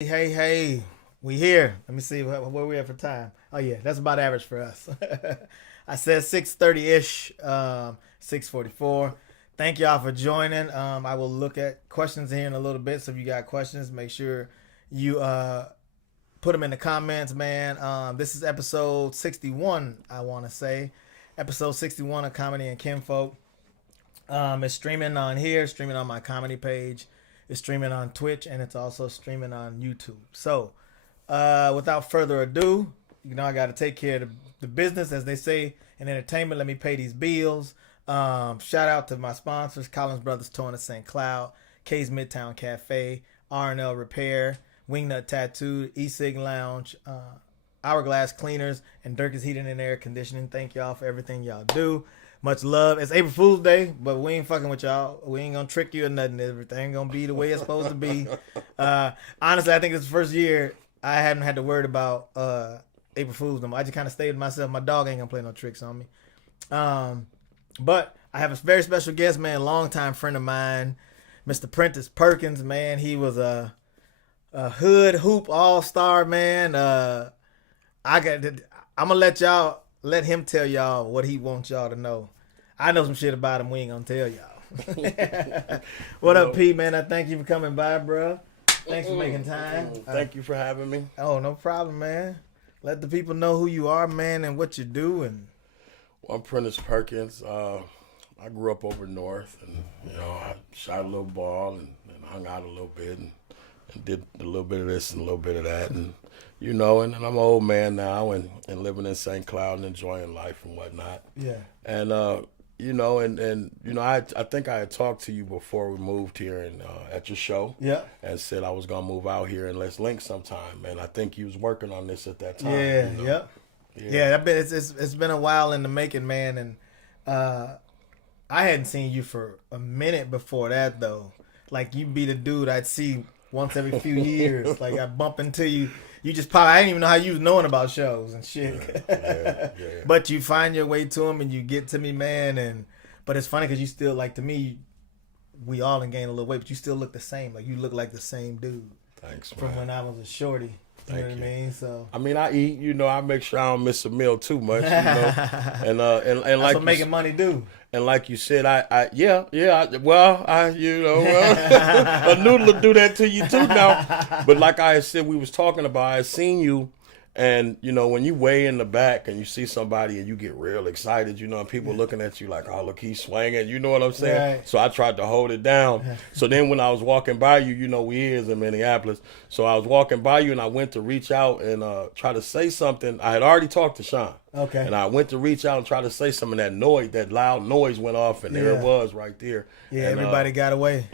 Hey, we here. Let me see where we at for time. Oh yeah, that's about average for us. I said 6:30 ish, 6:44. Thank y'all for joining. I will look at questions here in a little bit. So if you got questions, make sure you put them in the comments, man. This is episode 61. I want to say episode 61 of Comedy and Kinfolk. It's streaming on here, streaming on my comedy page. It's streaming on Twitch, and it's also streaming on YouTube. So, without further ado, I got to take care of the business, as they say in entertainment. Let me pay these bills. Shout out to my sponsors: Collins Brothers Torn at St. Cloud, K's Midtown Cafe, R&L Repair, Wingnut Tattoo, E-Sig Lounge, Hourglass Cleaners, and Dirk's Heating and Air Conditioning. Thank y'all for everything y'all do. Much love. It's April Fool's Day, but we ain't fucking with y'all. We ain't gonna trick you or nothing. Everything gonna be the way it's supposed to be. Honestly, I think it's the first year I haven't had to worry about April Fool's no more. I just kind of stayed with myself. My dog ain't gonna play no tricks on me. But I have a very special guest, man, longtime friend of mine, Mr. Prentice Perkins, man. He was a hood hoop all-star, man. I'm gonna let him tell y'all what he wants y'all to know. I know some shit about him we ain't gonna tell y'all. What up, P, man? I thank you for coming by, bro. Thanks for making time. Thank you for having me. Oh, no problem, man. Let the people know who you are, man, and what you do. And Well, I'm Prentice Perkins. I grew up over north, and I shot a little ball and hung out a little bit and did a little bit of this and a little bit of that, and and I'm an old man now and living in St. Cloud and enjoying life and whatnot. yeah, And I think I had talked to you before we moved here and at your show. yeah, And said I was gonna move out here and let's link sometime. And I think you was working on this at that time. yeah, yep. Yeah. Yeah, it's been a while in the making, man, and I hadn't seen you for a minute before that though. Like you be the dude I'd see once every few years. Like I bump into you, you just pop. I didn't even know how you was knowing about shows and shit. Yeah. But you find your way to them and you get to me, man. But it's funny because you still, like, to me, we all done gained a little weight, but you still look the same. Like you look like the same dude. Thanks, man. From when I was a shorty. You know what I mean? So I mean, I eat. I make sure I don't miss a meal too much. And that's like what making money do. And like you said, a noodle will do that to you too now. But like I said, we was talking about, I seen you, and when you way in the back and you see somebody and you get real excited, and people looking at you like, oh look, he's swinging. You know what I'm saying? Right. So I tried to hold it down. So then when I was walking by you, we is in Minneapolis. So I was walking by you and I went to reach out and try to say something. I had already talked to Sean. Okay. And I went to reach out and try to say something. That loud noise went off, and there it was right there. Yeah, and, everybody got away.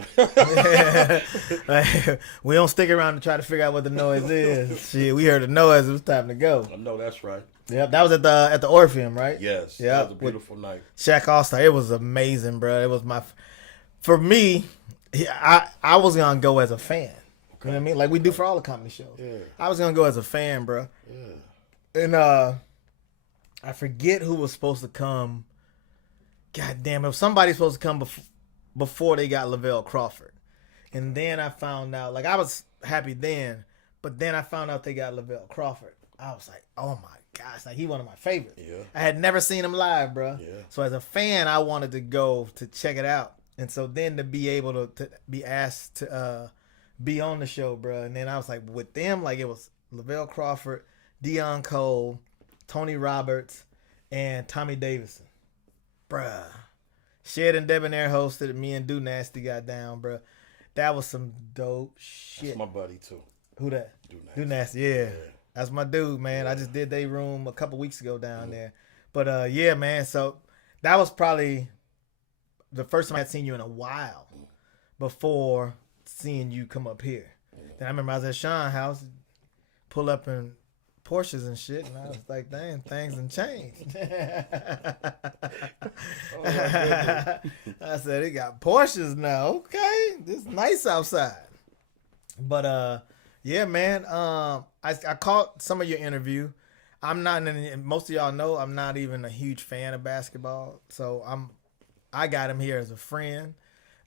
Like, we don't stick around to try to figure out what the noise is. Shit, we heard the noise. It was time to go. I know that's right. Yep, that was at the Orpheum, right? Yes. Yeah, That was a beautiful night. Shaq All-Star. It was amazing, bro. It was for me. I was gonna go as a fan. Okay. You know what I mean? Like we do for all the comedy shows. Yeah. I was gonna go as a fan, bro. Yeah. And I forget who was supposed to come. God damn it. Somebody's supposed to come before they got Lavelle Crawford. And then I found out, like I was happy then, but then I found out they got Lavelle Crawford. I was like, oh my gosh, like he one of my favorites. Yeah. I had never seen him live, bro. Yeah. So as a fan, I wanted to go to check it out. And so then to be able to be asked to be on the show, bro. And then I was like, with them, like it was Lavelle Crawford, Dion Cole, Tony Roberts, and Tommy Davidson. Bruh. Shed and Debonair hosted it. Me and Do Nasty got down, bruh. That was some dope shit. That's my buddy, too. Who that? Do Nasty, yeah. That's my dude, man. Yeah. I just did their room a couple weeks ago down there. But, yeah, man. So that was probably the first time I had seen you in a while before seeing you come up here. Then I remember I was at Sean's house, pull up in Porsches and shit, and I was like, dang, things done changed. I said, it got Porsches now. Okay, it's nice outside. But yeah, man. I caught some of your interview. I'm not. Most of y'all know I'm not even a huge fan of basketball, so I got him here as a friend.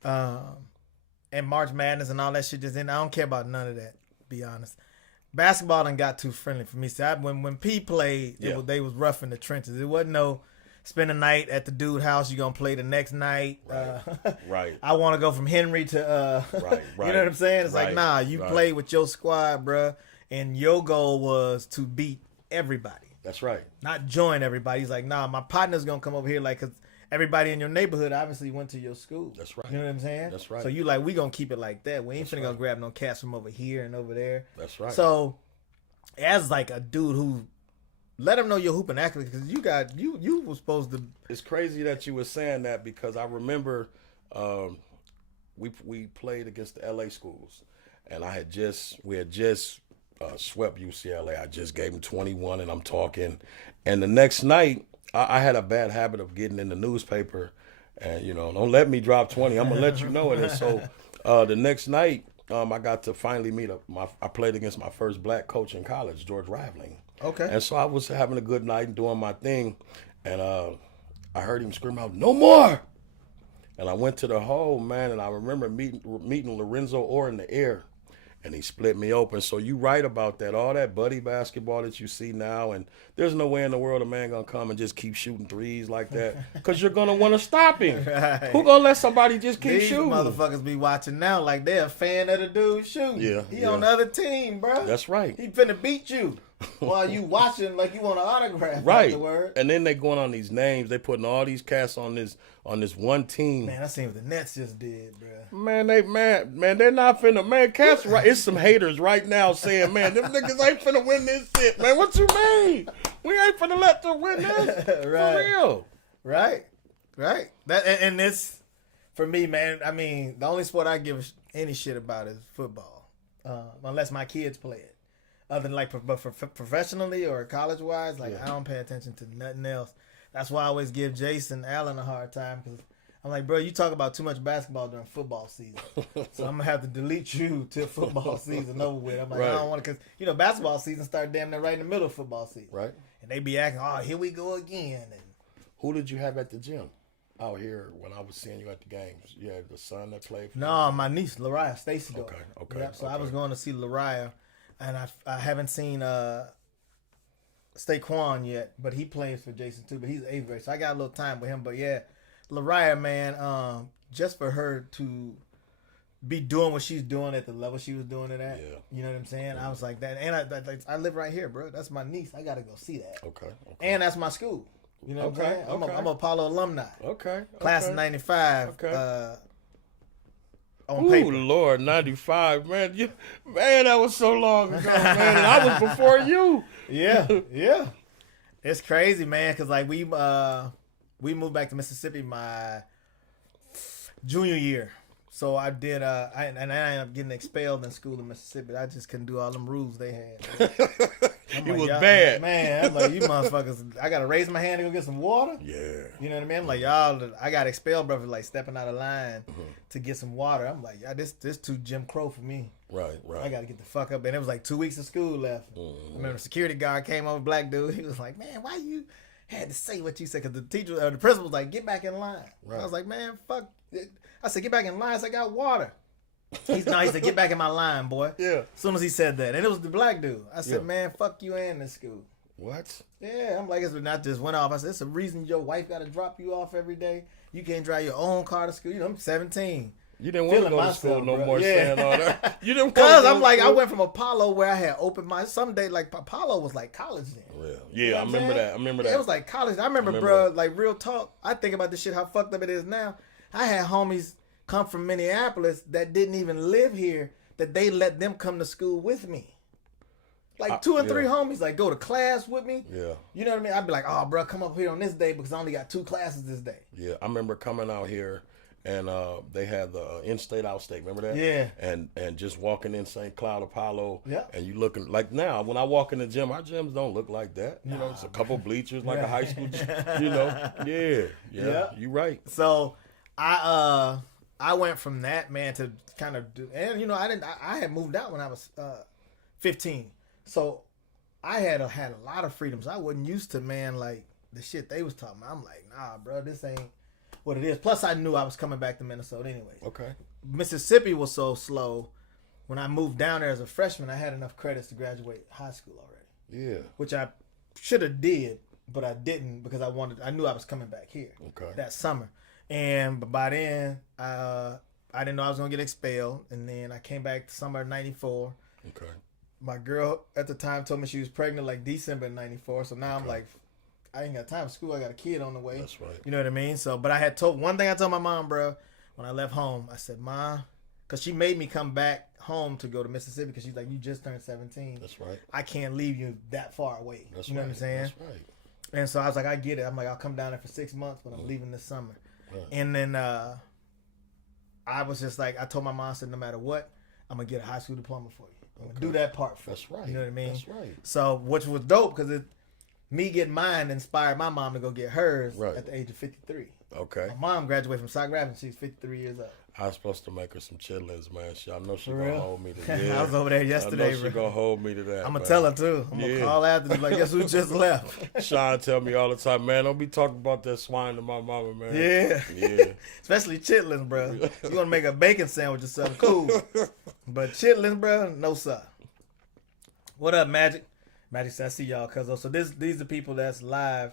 And March Madness and all that shit just in. I don't care about none of that. be honest. Basketball done got too friendly for me. So when P played, they was rough in the trenches. It wasn't no spend a night at the dude house. You gonna play the next night. Right. I want to go from Henry to right. You know what I'm saying? It's like, nah, you right. play with your squad, bruh, and your goal was to beat everybody. That's right. Not join everybody. He's like, nah, my partner's gonna come over here, like, cause everybody in your neighborhood obviously went to your school. That's right. You know what I'm saying? That's right. So you like, we gonna keep it like that. We ain't finna go grab no cats from over here and over there. That's right. So as like a dude who let them know you're hooping accurately, because you were supposed to. It's crazy that you were saying that, because I remember we played against the LA schools, and we had just swept UCLA. I just gave them 21, and I'm talking. And the next night, I had a bad habit of getting in the newspaper, and don't let me drop 20. I'm gonna let you know it. And so the next night, I got to finally meet I played against my first black coach in college, George Raveling. Okay. And so I was having a good night and doing my thing, and I heard him scream out, "No more!" And I went to the hole, man, and I remember meeting Lorenzo Orr in the air, and he split me open. So you right about that. All that buddy basketball that you see now, and there's no way in the world a man gonna come and just keep shooting threes like that, because you're gonna want to stop him. Right. Who gonna let somebody just keep These shooting? motherfuckers be watching now like they're a fan of the dude shooting. Yeah, he on the other team, bro. That's right. He finna beat you while you watching like you want an autograph. Right. Afterward. And then they going on these names. They putting all these cats on this one team. Man, I seen what the Nets just did, bro. Man, they're not finna. Man, cats, right? It's some haters right now saying, man, them niggas ain't finna win this shit, man. What you mean? We ain't finna let them win this. Right. For real. Right. That and this, for me, man. I mean, the only sport I give any shit about is football, unless my kids play it. Other than like, but for professionally or college wise, like I don't pay attention to nothing else. That's why I always give Jason Allen a hard time, because I'm like, bro, you talk about too much basketball during football season, so I'm gonna have to delete you till football season over with. I'm like, I don't want to, because basketball season start damn near right in the middle of football season, Right. And they be acting, oh, here we go again. And Who did you have at the gym out here when I was seeing you at the games? You had the son that played for no, my niece Lariah, Stacy. Okay. Yep, so I was going to see Lariah. And I haven't seen Staquan yet, but he plays for Jason too. But he's 8th grade, so I got a little time with him. But yeah, Lariah, man, just for her to be doing what she's doing at the level she was doing it at, you know what I'm saying? I was like that, and I live right here, bro. That's my niece. I gotta go see that. Okay. And that's my school. You know what I'm saying? I'm a Apollo alumni. Okay. Class of '95. Okay. On Ooh, paper. Lord, 95, man. Man, that was so long ago, man. And I was before you. Yeah. It's crazy, man, because like we moved back to Mississippi my junior year. So I did, I ended up getting expelled in school in Mississippi. I just couldn't do all them rules they had. It was bad. Man, I'm like, you motherfuckers, I got to raise my hand to go get some water? Yeah. You know what I mean? I'm like, y'all, I got expelled, bro, for like stepping out of line to get some water. I'm like, yeah, this too Jim Crow for me. Right. I got to get the fuck up. And it was like 2 weeks of school left. I remember the security guard came over, black dude. He was like, man, why you had to say what you said? Because the teacher, the principal was like, get back in line. Right. I was like, man, fuck it. I said, get back in line. I said, I got water. He said, get back in my line, boy. Yeah. As soon as he said that. And it was the black dude. I said, man, fuck you and this school. What? Yeah. I'm like, it's not just went off. I said, it's a reason your wife got to drop you off every day. You can't drive your own car to school. I'm 17. You didn't want to go to school no more saying all that. You didn't Because I'm like, I went from Apollo where I had opened my, someday, like, Apollo was like college then. Yeah, you know I remember that. It was like college. I remember, bro, like, real talk. I think about this shit, how fucked up it is now. I had homies come from Minneapolis that didn't even live here, that they let them come to school with me. Like 2 and 3 homies, like go to class with me. Yeah. You know what I mean? I'd be like, oh, bro, come up here on this day because I only got 2 classes this day. Yeah, I remember coming out here and they had the in-state, out-state. Remember that? Yeah. And just walking in St. Cloud, Apollo. Yeah. And you looking, like now, when I walk in the gym, our gyms don't look like that. You know, it's a couple bleachers like a high school gym, you know? Yeah. You're right. So I went from that, man, to kind of do, and I had moved out when I was 15, so I had a lot of freedoms. I wasn't used to, man, like the shit they was talking about. I'm like, nah, bro, this ain't what it is. Plus, I knew I was coming back to Minnesota anyway. Okay. Mississippi was so slow when I moved down there as a freshman, I had enough credits to graduate high school already. Yeah. Which I should have did, but I didn't because I knew I was coming back here that summer. And by then, I didn't know I was going to get expelled. And then I came back summer of 94. Okay. My girl at the time told me she was pregnant like December of 94. So now I'm like, I ain't got time for school. I got a kid on the way. That's right. You know what I mean? So, but I had told, one thing I told my mom, bro, when I left home, I said, Ma, because she made me come back home to go to Mississippi because she's like, you just turned 17. That's right. I can't leave you that far away. That's you know right. what I'm saying? That's right. And so I was like, I get it. I'm like, I'll come down there for 6 months, but I'm leaving this summer. Right. And then I was just like, I told my mom, I said, no matter what, I'm going to get a high school diploma for you. I'm going to do that part for you. That's right. You know what I mean? That's right. So, which was dope because me getting mine inspired my mom to go get hers right. at the age of 53. Okay. My mom graduated from Sauk Rapids. She's 53 years old. I was supposed to make her some chitlins, man. I know she's going to hold me to that. I was over there yesterday, I know she's going to hold me to that. I'm going to tell her, too. I'm going to call after and be like, guess who just left? Sean tell me all the time, man, don't be talking about that swine to my mama, man. Yeah. Especially chitlins, bro. You want to make a bacon sandwich or something, cool. But chitlins, bro, no, sir. What up, Magic? Magic said, I see y'all, cuz. So these are people that's live.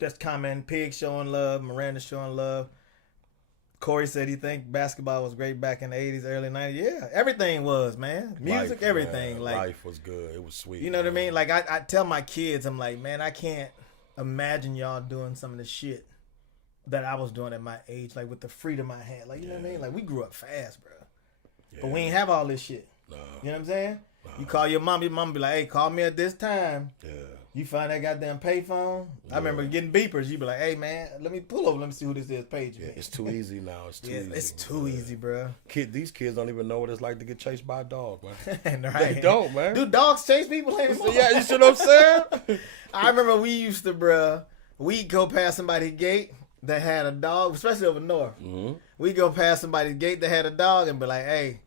Just commenting. Pig showing love. Miranda showing love. Corey said he think basketball was great back in the 80s, early 90s. Yeah, everything was, man. Music, everything. Man. Like life was good. It was sweet. You know what I mean? Like I tell my kids, I'm like, man, I can't imagine y'all doing some of the shit that I was doing at my age, like with the freedom I had. Like, you know what I mean? Like we grew up fast, bro. Yeah. But we ain't have all this shit. No. You know what I'm saying? No. You call your mom be like, hey, call me at this time. Yeah. You find that goddamn payphone. Yeah. I remember getting beepers. You be like, hey, man, let me pull over. Let me see who this is. Page. Yeah, it's too easy now. It's too easy. It's too easy, bro. These kids don't even know what it's like to get chased by a dog, man. Right. They don't, man. Do dogs chase people anymore? Yeah, you see what I'm saying? I remember we used to, bro, we'd go past somebody's gate that had a dog, especially over north. Mm-hmm. We'd go past somebody's gate that had a dog and be like, hey,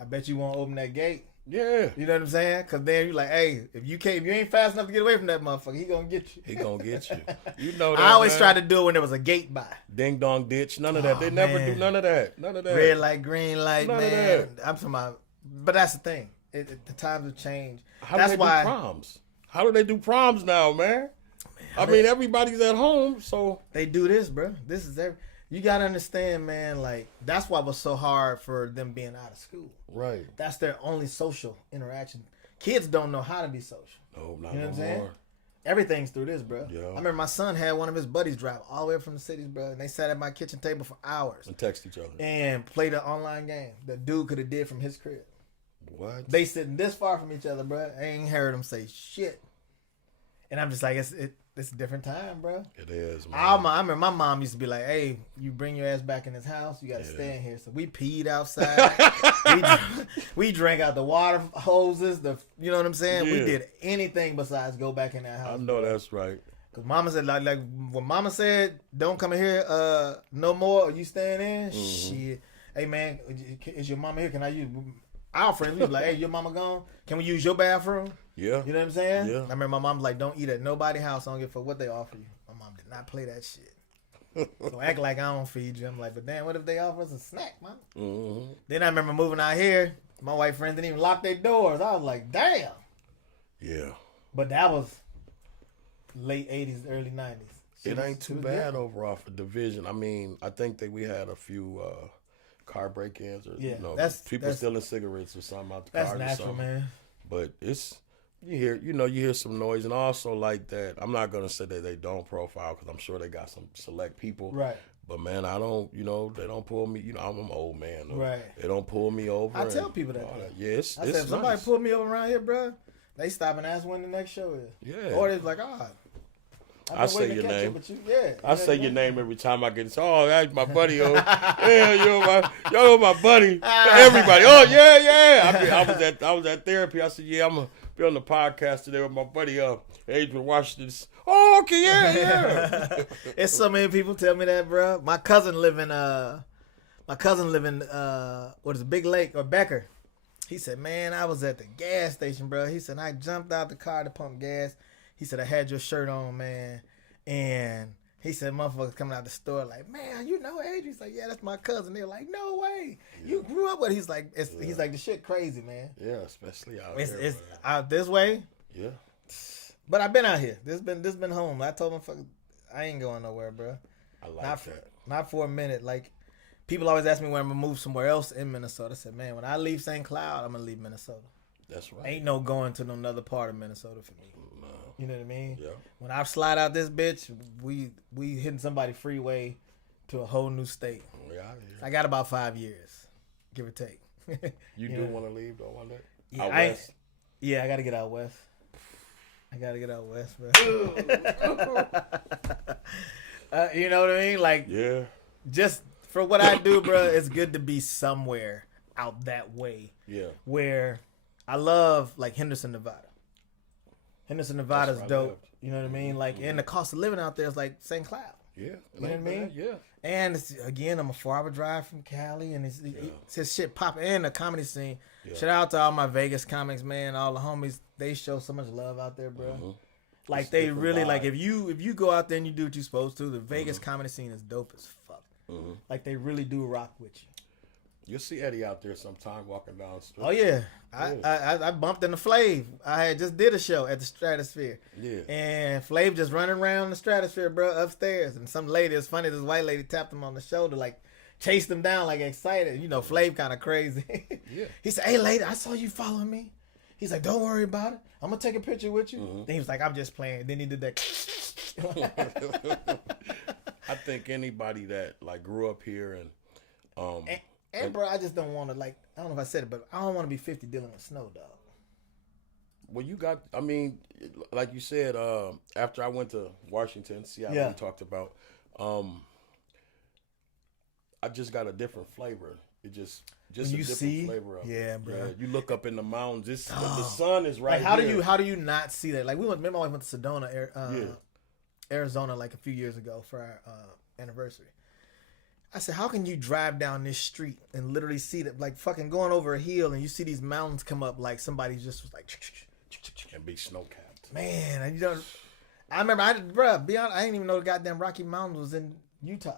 I bet you won't open that gate. Yeah. You know what I'm saying? Because then you're like, hey, if you ain't fast enough to get away from that motherfucker, he gonna get you. He gonna get you. You know that, I always try to do it when there was a gate by. Ding dong ditch. None of that. They never do none of that. None of that. Red light, green light, none man. Of that. I'm talking about, but that's the thing. The times have changed. That's why. Do proms? How do they do proms now, man? I mean, everybody's at home, so. They do this, bro. This is you gotta understand, man. Like that's why it was so hard for them being out of school. Right. That's their only social interaction. Kids don't know how to be social. No, not you know no what I'm saying? more. Everything's through this, bro. Yeah. I remember my son had one of his buddies drive all the way up from the cities, bro, and they sat at my kitchen table for hours and text each other and played an online game that dude could have did from his crib. What? They sitting this far from each other, bro. I ain't heard them say shit, and I'm just like, it's a different time, bro. It is, man. I remember my mom used to be like, hey, you bring your ass back in this house, you got to stay in here. So we peed outside. we drank out the water hoses. You know what I'm saying? Yeah. We did anything besides go back in that house. I know that's right. Because mama said, like when mama said, don't come in here no more, or you staying in, shit. Hey, man, is your mama here? Can I use... Our friends, we was like, hey, your mama gone? Can we use your bathroom? Yeah. You know what I'm saying? Yeah. I remember my mom was like, don't eat at nobody's house. I don't give a fuck what they offer you. My mom did not play that shit. So act like I don't feed you. I'm like, but damn, what if they offer us a snack, man? Mm-hmm. Then I remember moving out here. My white friends didn't even lock their doors. I was like, damn. Yeah. But that was late 80s, early 90s. It ain't too bad overall for division. I mean, I think that we had a few... car break-ins or people stealing cigarettes or something out the car. That's natural, man. But you hear some noise, and also like that. I'm not gonna say that they don't profile because I'm sure they got some select people. Right. But man, I don't. They don't pull me. I'm an old man. Though. Right. They don't pull me over. I tell people that. Yes. I said, if somebody pull me over around here, bro, they stop and ask when the next show is. Yeah. Or they're like, I say your name. I say your name every time I get. Oh, that's my buddy. Oh, yeah, you're my buddy. Everybody. Oh, yeah. I was at therapy. I said, yeah, I'm gonna be on the podcast today with my buddy. Adrian Washington. Oh, okay, yeah. It's so many people tell me that, bro. My cousin live in what is it, Big Lake or Becker. He said, man, I was at the gas station, bro. He said, I jumped out the car to pump gas. He said, I had your shirt on, man. And He said, motherfuckers coming out the store like, man, you know Adrian? He's like, yeah, that's my cousin. They're like, no way. You grew up with it. He's like, he's like, the shit crazy, man. Yeah, especially out It's here. out this way. Yeah. But I've been out here. This been home. I told him, I ain't going nowhere, bro. I like that. Not for a minute. Like, people always ask me when I'm going to move somewhere else in Minnesota. I said, man, when I leave St. Cloud, I'm going to leave Minnesota. That's right. Ain't no going to another part of Minnesota for me. No. You know what I mean? Yeah. When I slide out this bitch, we hitting somebody freeway to a whole new state. We out here. I got about 5 years, give or take. You do want to leave though one day? Yeah, Out west? I got to get out west. Bro. You know what I mean? Like, Yeah. just for what I do, bro, it's good to be somewhere out that way. Yeah. Where I love, like, Henderson, Nevada. Henderson, Nevada's where I dope. lived. You know what I mean? Like, and the cost of living out there is like St. Cloud. Yeah. You know what I mean? Yeah. And it's, again, I'm a 4-hour drive from Cali, and it's his shit popping in the comedy scene. Yeah. Shout out to all my Vegas comics, man. All the homies, they show so much love out there, bro. Mm-hmm. Like, It's they different really vibe. like if you go out there and you do what you're supposed to, the Vegas comedy scene is dope as fuck. Mm-hmm. Like, they really do rock with you. You'll see Eddie out there sometime walking down the street. Oh yeah, I bumped into Flav. I had just did a show at the Stratosphere. Yeah. And Flav just running around the Stratosphere, bro, upstairs. And some lady, it's funny, this white lady tapped him on the shoulder, like chased him down, like excited. You know, Flav kind of crazy. Yeah. He said, "Hey, lady, I saw you following me." He's like, "Don't worry about it. I'm gonna take a picture with you." Mm-hmm. Then he was like, "I'm just playing." Then he did that. I think anybody that like grew up here and bro, I just don't want to, like, I don't know if I said it, but I don't want to be 50 dealing with snow, dog. well, you got. I mean, like you said, after I went to Washington, Seattle, Yeah. we talked about. I just got a different flavor. It just When a you different see- flavor of yeah, it. bro. Yeah, you look up in the mountains. The sun is right. Like, how here. do you not see that? Like, me and my wife went to Sedona, Arizona, like a few years ago for our anniversary. I said, how can you drive down this street and literally see that, like, fucking going over a hill and you see these mountains come up like somebody just was like, and be snow capped? man, and you know, I remember, be honest, I didn't even know the goddamn Rocky Mountains was in Utah.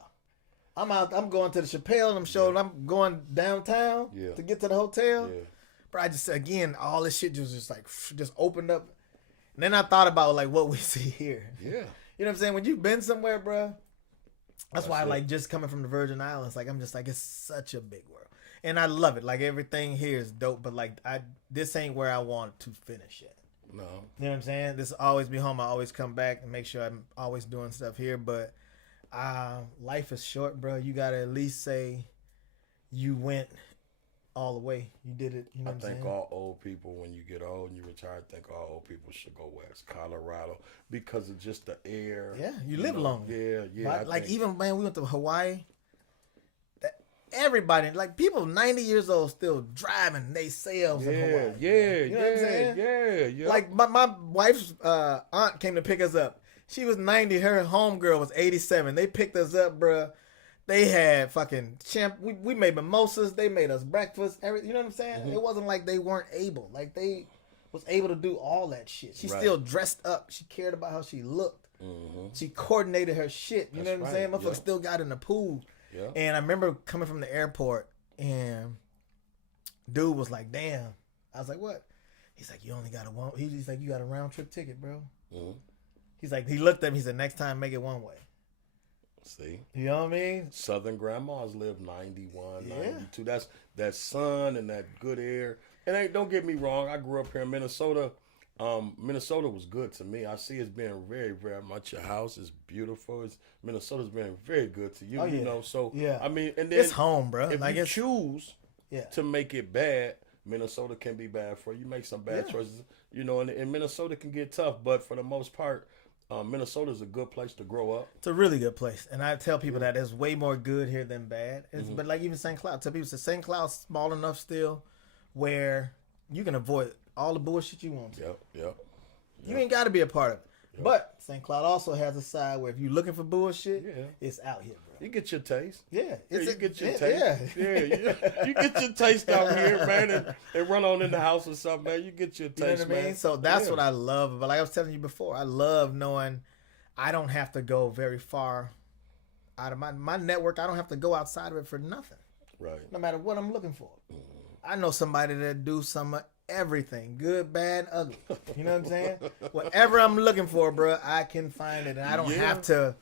I'm going to the Chappelle and I'm showing, I'm going downtown to get to the hotel. Yeah. Bro, I just, again, all this shit just like, just opened up. And then I thought about, like, what we see here. Yeah. You know what I'm saying? When you've been somewhere, bro, that's why I it. like just coming from the Virgin Islands. Like, I'm just like, it's such a big world. And I love it. Like, everything here is dope, but like, this ain't where I want to finish yet. No. You know what I'm saying? This will always be home. I always come back and make sure I'm always doing stuff here. But life is short, bro. You got to at least say you went all the way. You did it. You know I what I'm think saying? all old people, when you get old and you retire, I think all old people should go west, Colorado, because of just the air. Yeah, you live longer. Yeah. But, I like, think- even, man, we went to Hawaii. Everybody, like, people 90 years old still driving themselves in Hawaii. Yeah, You know what I'm saying? yeah. Like, my wife's aunt came to pick us up. She was 90. Her homegirl was 87. They picked us up, bruh. They had fucking we made mimosas. They made us breakfast. You know what I'm saying? Mm-hmm. It wasn't like they weren't able. Like, they was able to do all that shit. She Right. still dressed up. She cared about how she looked. Mm-hmm. She coordinated her shit. You know That's what I'm saying? right. Motherfucker Yeah. still got in the pool. Yeah. And I remember coming from the airport, and dude was like, "Damn." I was like, "What?" He's like, "You only got a one." He's like, "You got a round trip ticket, bro." Mm-hmm. He's like, he looked at me. He said, "Next time, make it one way." See? You know what I mean? Southern grandmas live 91, Yeah. 92. That's that sun and that good air. And don't get me wrong, I grew up here in Minnesota. Minnesota was good to me. I see it's been very, very much your house is beautiful. Minnesota's been very good to you, Oh, yeah. you know. So Yeah. I mean, and then It's home, bro. if Like, you it's choose yeah. to make it bad, Minnesota can be bad for you. You make some bad Yeah. choices, you know, and Minnesota can get tough. But for the most part, Minnesota's a good place to grow up. It's a really good place, and I tell people that there's way more good here than bad. But like, even St. Cloud, tell people St. Cloud's small enough still where you can avoid all the bullshit you want to. Yep. You ain't got to be a part of it. But St. Cloud also has a side where if you're looking for bullshit, Yeah. it's out here, bro. You get your taste. Yeah, Yeah, you get your yeah, taste. Yeah, you get your taste out here, man, and run on in the house or something, man. You get your You know taste, what I mean? man. So that's Yeah. what I love. But like I was telling you before, I love knowing I don't have to go very far out of my network. I don't have to go outside of it for nothing. Right. No matter what I'm looking for. I know somebody that do some of everything, good, bad, ugly. You know what I'm saying? Whatever I'm looking for, bro, I can find it, and I don't have to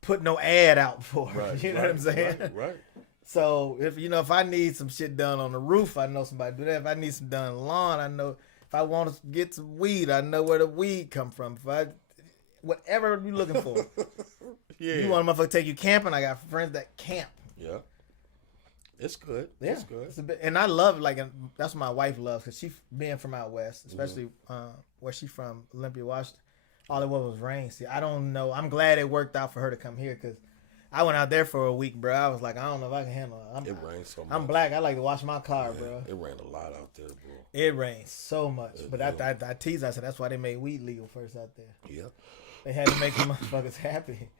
put no ad out for it. Right, You know what I'm saying? Right. So if I need some shit done on the roof, I know somebody do that. If I need some done on the lawn, I know. If I want to get some weed, I know where the weed come from. Whatever you're looking for. You want a motherfucker to take you camping? I got friends that camp. Yeah. It's good. Yeah, It's good. It's a bit, and I love that's what my wife loves because she being from out west, especially where she from, Olympia, Washington. All it was rain. See, I don't know. I'm glad it worked out for her to come here because I went out there for a week, bro. I was like, I don't know if I can handle it. It rained so much. I'm black. I like to wash my car, bro. It rained a lot out there, bro. It rained so much, but I teased. I said that's why they made weed legal first out there. Yeah. They had to make the motherfuckers happy.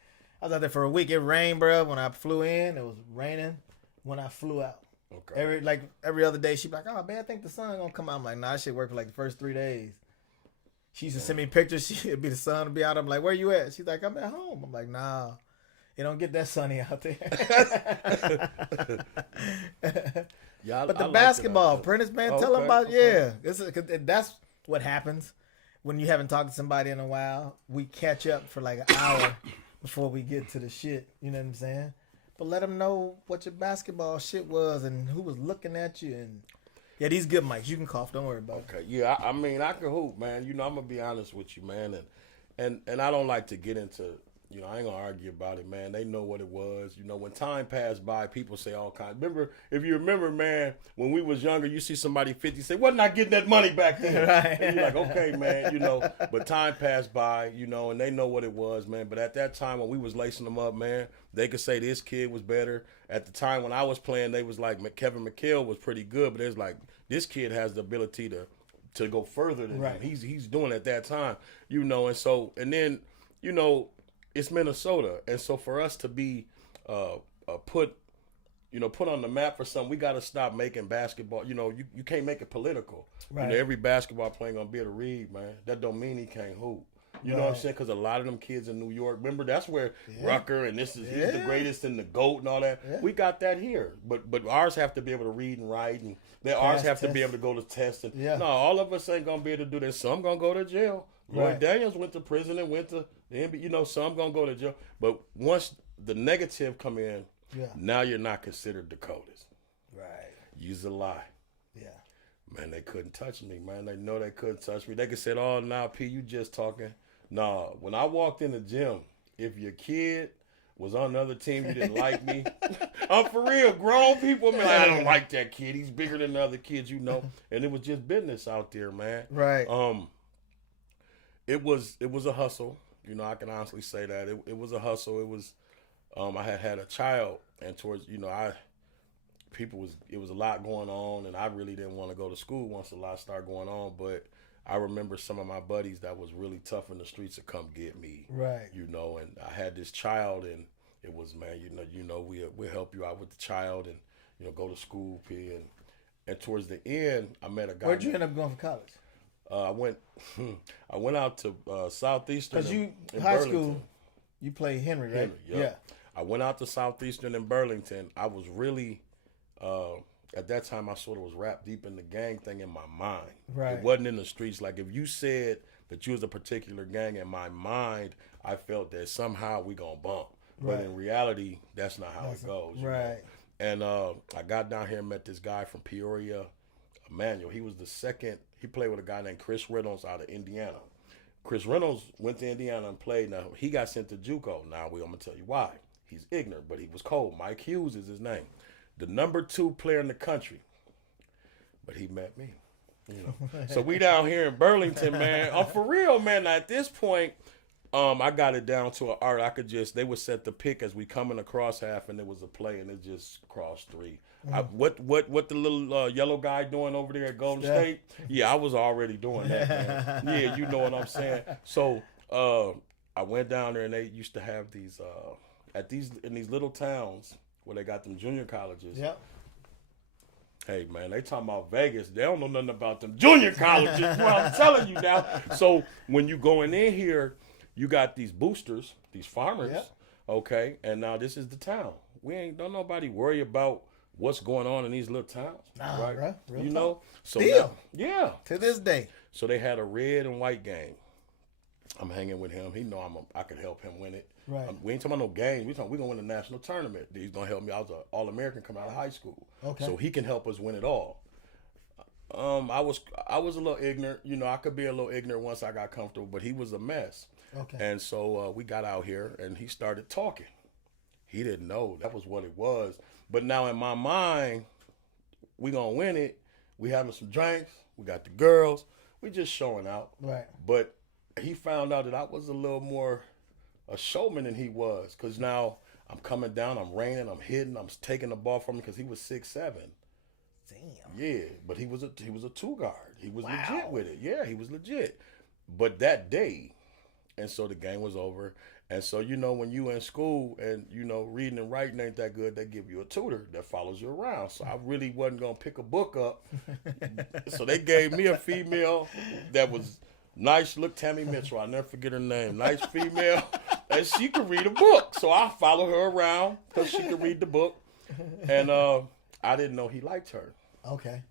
I was out there for a week. It rained, bro. When I flew in, it was raining. When I flew out. Okay. Every other day, she'd be like, "Oh man, I think the sun gonna come out." I'm like, "Nah, that shit worked for like the first 3 days." She used to send me pictures. It'd be the sun to be out. I'm like, "Where you at?" She's like, "I'm at home." I'm like, "Nah, it don't get that sunny out there." Yeah, but the basketball, Prentice, man, tell them about that's what happens when you haven't talked to somebody in a while. We catch up for like an hour before we get to the shit. You know what I'm saying? But let them know what your basketball shit was and who was looking at you. And yeah, these good mics. You can cough. Don't worry about it. Okay. Yeah, I mean, I can hoop, man. You know, I'm gonna be honest with you, man, and I don't like to get into. You know, I ain't gonna argue about it, man. They know what it was. You know, when time passed by, people say all kinds. Remember, if you remember, man, when we was younger, you see somebody 50 say, "Wasn't I getting that money back then?" Right. And you're like, "Okay, man," you know. But time passed by, you know, and they know what it was, man. But at that time when we was lacing them up, man, they could say this kid was better. At the time when I was playing, they was like Kevin McHale was pretty good, but it's like this kid has the ability to go further than him. He's doing it at that time, you know. And then, you know. It's Minnesota, and so for us to be put on the map for something, we got to stop making basketball. You know, you can't make it political. Right. You know, every basketball player gonna be able to read, man. That don't mean he can't hoop. You know what I'm saying? Because a lot of them kids in New York, remember, that's where Rucker and he's the greatest and the GOAT and all that. Yeah. We got that here, but ours have to be able to read and write, and ours have to be able to go to test. And no, all of us ain't gonna be able to do that. Some gonna go to jail. Lloyd Daniels went to prison and went to the NBA. You know, some gonna go to jail. But once the negative come in, now you're not considered Dakotas. Right. Use a lie. Yeah. Man, they couldn't touch me, man. They know they couldn't touch me. They could say, "Oh, nah, P, you just talking." Nah, when I walked in the gym, if your kid was on the other team, you didn't like me. I'm for real. Grown people, man, I don't like that kid. He's bigger than the other kids, you know. And it was just business out there, man. Right. It was a hustle. You know, I can honestly say that. It was a hustle. It was I had a child, and towards, you know, it was a lot going on, and I really didn't want to go to school once a lot started going on, but I remember some of my buddies that was really tough in the streets to come get me. Right. You know, and I had this child, and it was, man, we'll help you out with the child, and, you know, go to school, P. And towards the end, I met a guy. Where'd you end up going for college? I went out to Southeastern. Because you high school, you played Henry, right? Henry, yeah. I went out to Southeastern in Burlington. I was really at that time I sort of was wrapped deep in the gang thing in my mind. Right. It wasn't in the streets. Like if you said that you was a particular gang, in my mind, I felt that somehow we gonna bump. But in reality, that's not how it goes. Right. And I got down here and met this guy from Peoria, Emmanuel. He was the second. He played with a guy named Chris Reynolds out of Indiana. Chris Reynolds went to Indiana and played. Now, he got sent to JUCO. Now, I'm going to tell you why. He's ignorant, but he was cold. Mike Hughes is his name. The number 2 player in the country. But he met me. You know. So we down here in Burlington, man. I'm for real, man. Now, at this point, I got it down to an art. They would set the pick as we come in across half, and it was a play, and it just crossed 3. What the little yellow guy doing over there at Golden State? Yeah, I was already doing that, man. Yeah, you know what I'm saying. So I went down there, and they used to have these in these little towns where they got them junior colleges. Yep. Hey, man, they talking about Vegas. They don't know nothing about them junior colleges. Well, I'm telling you now. So when you going in here, you got these boosters, these farmers, Yep. okay, and now this is the town. We ain't don't nobody worry about what's going on in these little towns, Nah, right? bruh, real You talk. know, so Still. now, yeah. To this day. So they had a red and white game. I'm hanging with him. He know I could help him win it. Right. We ain't talking about no games. We talking we gonna win the national tournament. He's gonna help me. I was an All-American coming out of high school, Okay. so he can help us win it all. I was a little ignorant. You know, I could be a little ignorant once I got comfortable, but he was a mess. Okay. And so we got out here, and he started talking. He didn't know that was what it was. But now in my mind, we gonna win it. We having some drinks. We got the girls. We just showing out. Right. But he found out that I was a little more a showman than he was. Because now I'm coming down, I'm raining, I'm hitting, I'm taking the ball from him because he was 6'7". Damn. Yeah, but he was a two guard. He was Wow. legit with it. Yeah, he was legit. But that day, and so the game was over. And so, you know, when you in school and, you know, reading and writing ain't that good, they give you a tutor that follows you around. So I really wasn't going to pick a book up. So they gave me a female that was nice. Look, Tammy Mitchell. I'll never forget her name. Nice female. And she could read a book. So I followed her around because she could read the book. And I didn't know he liked her. Okay.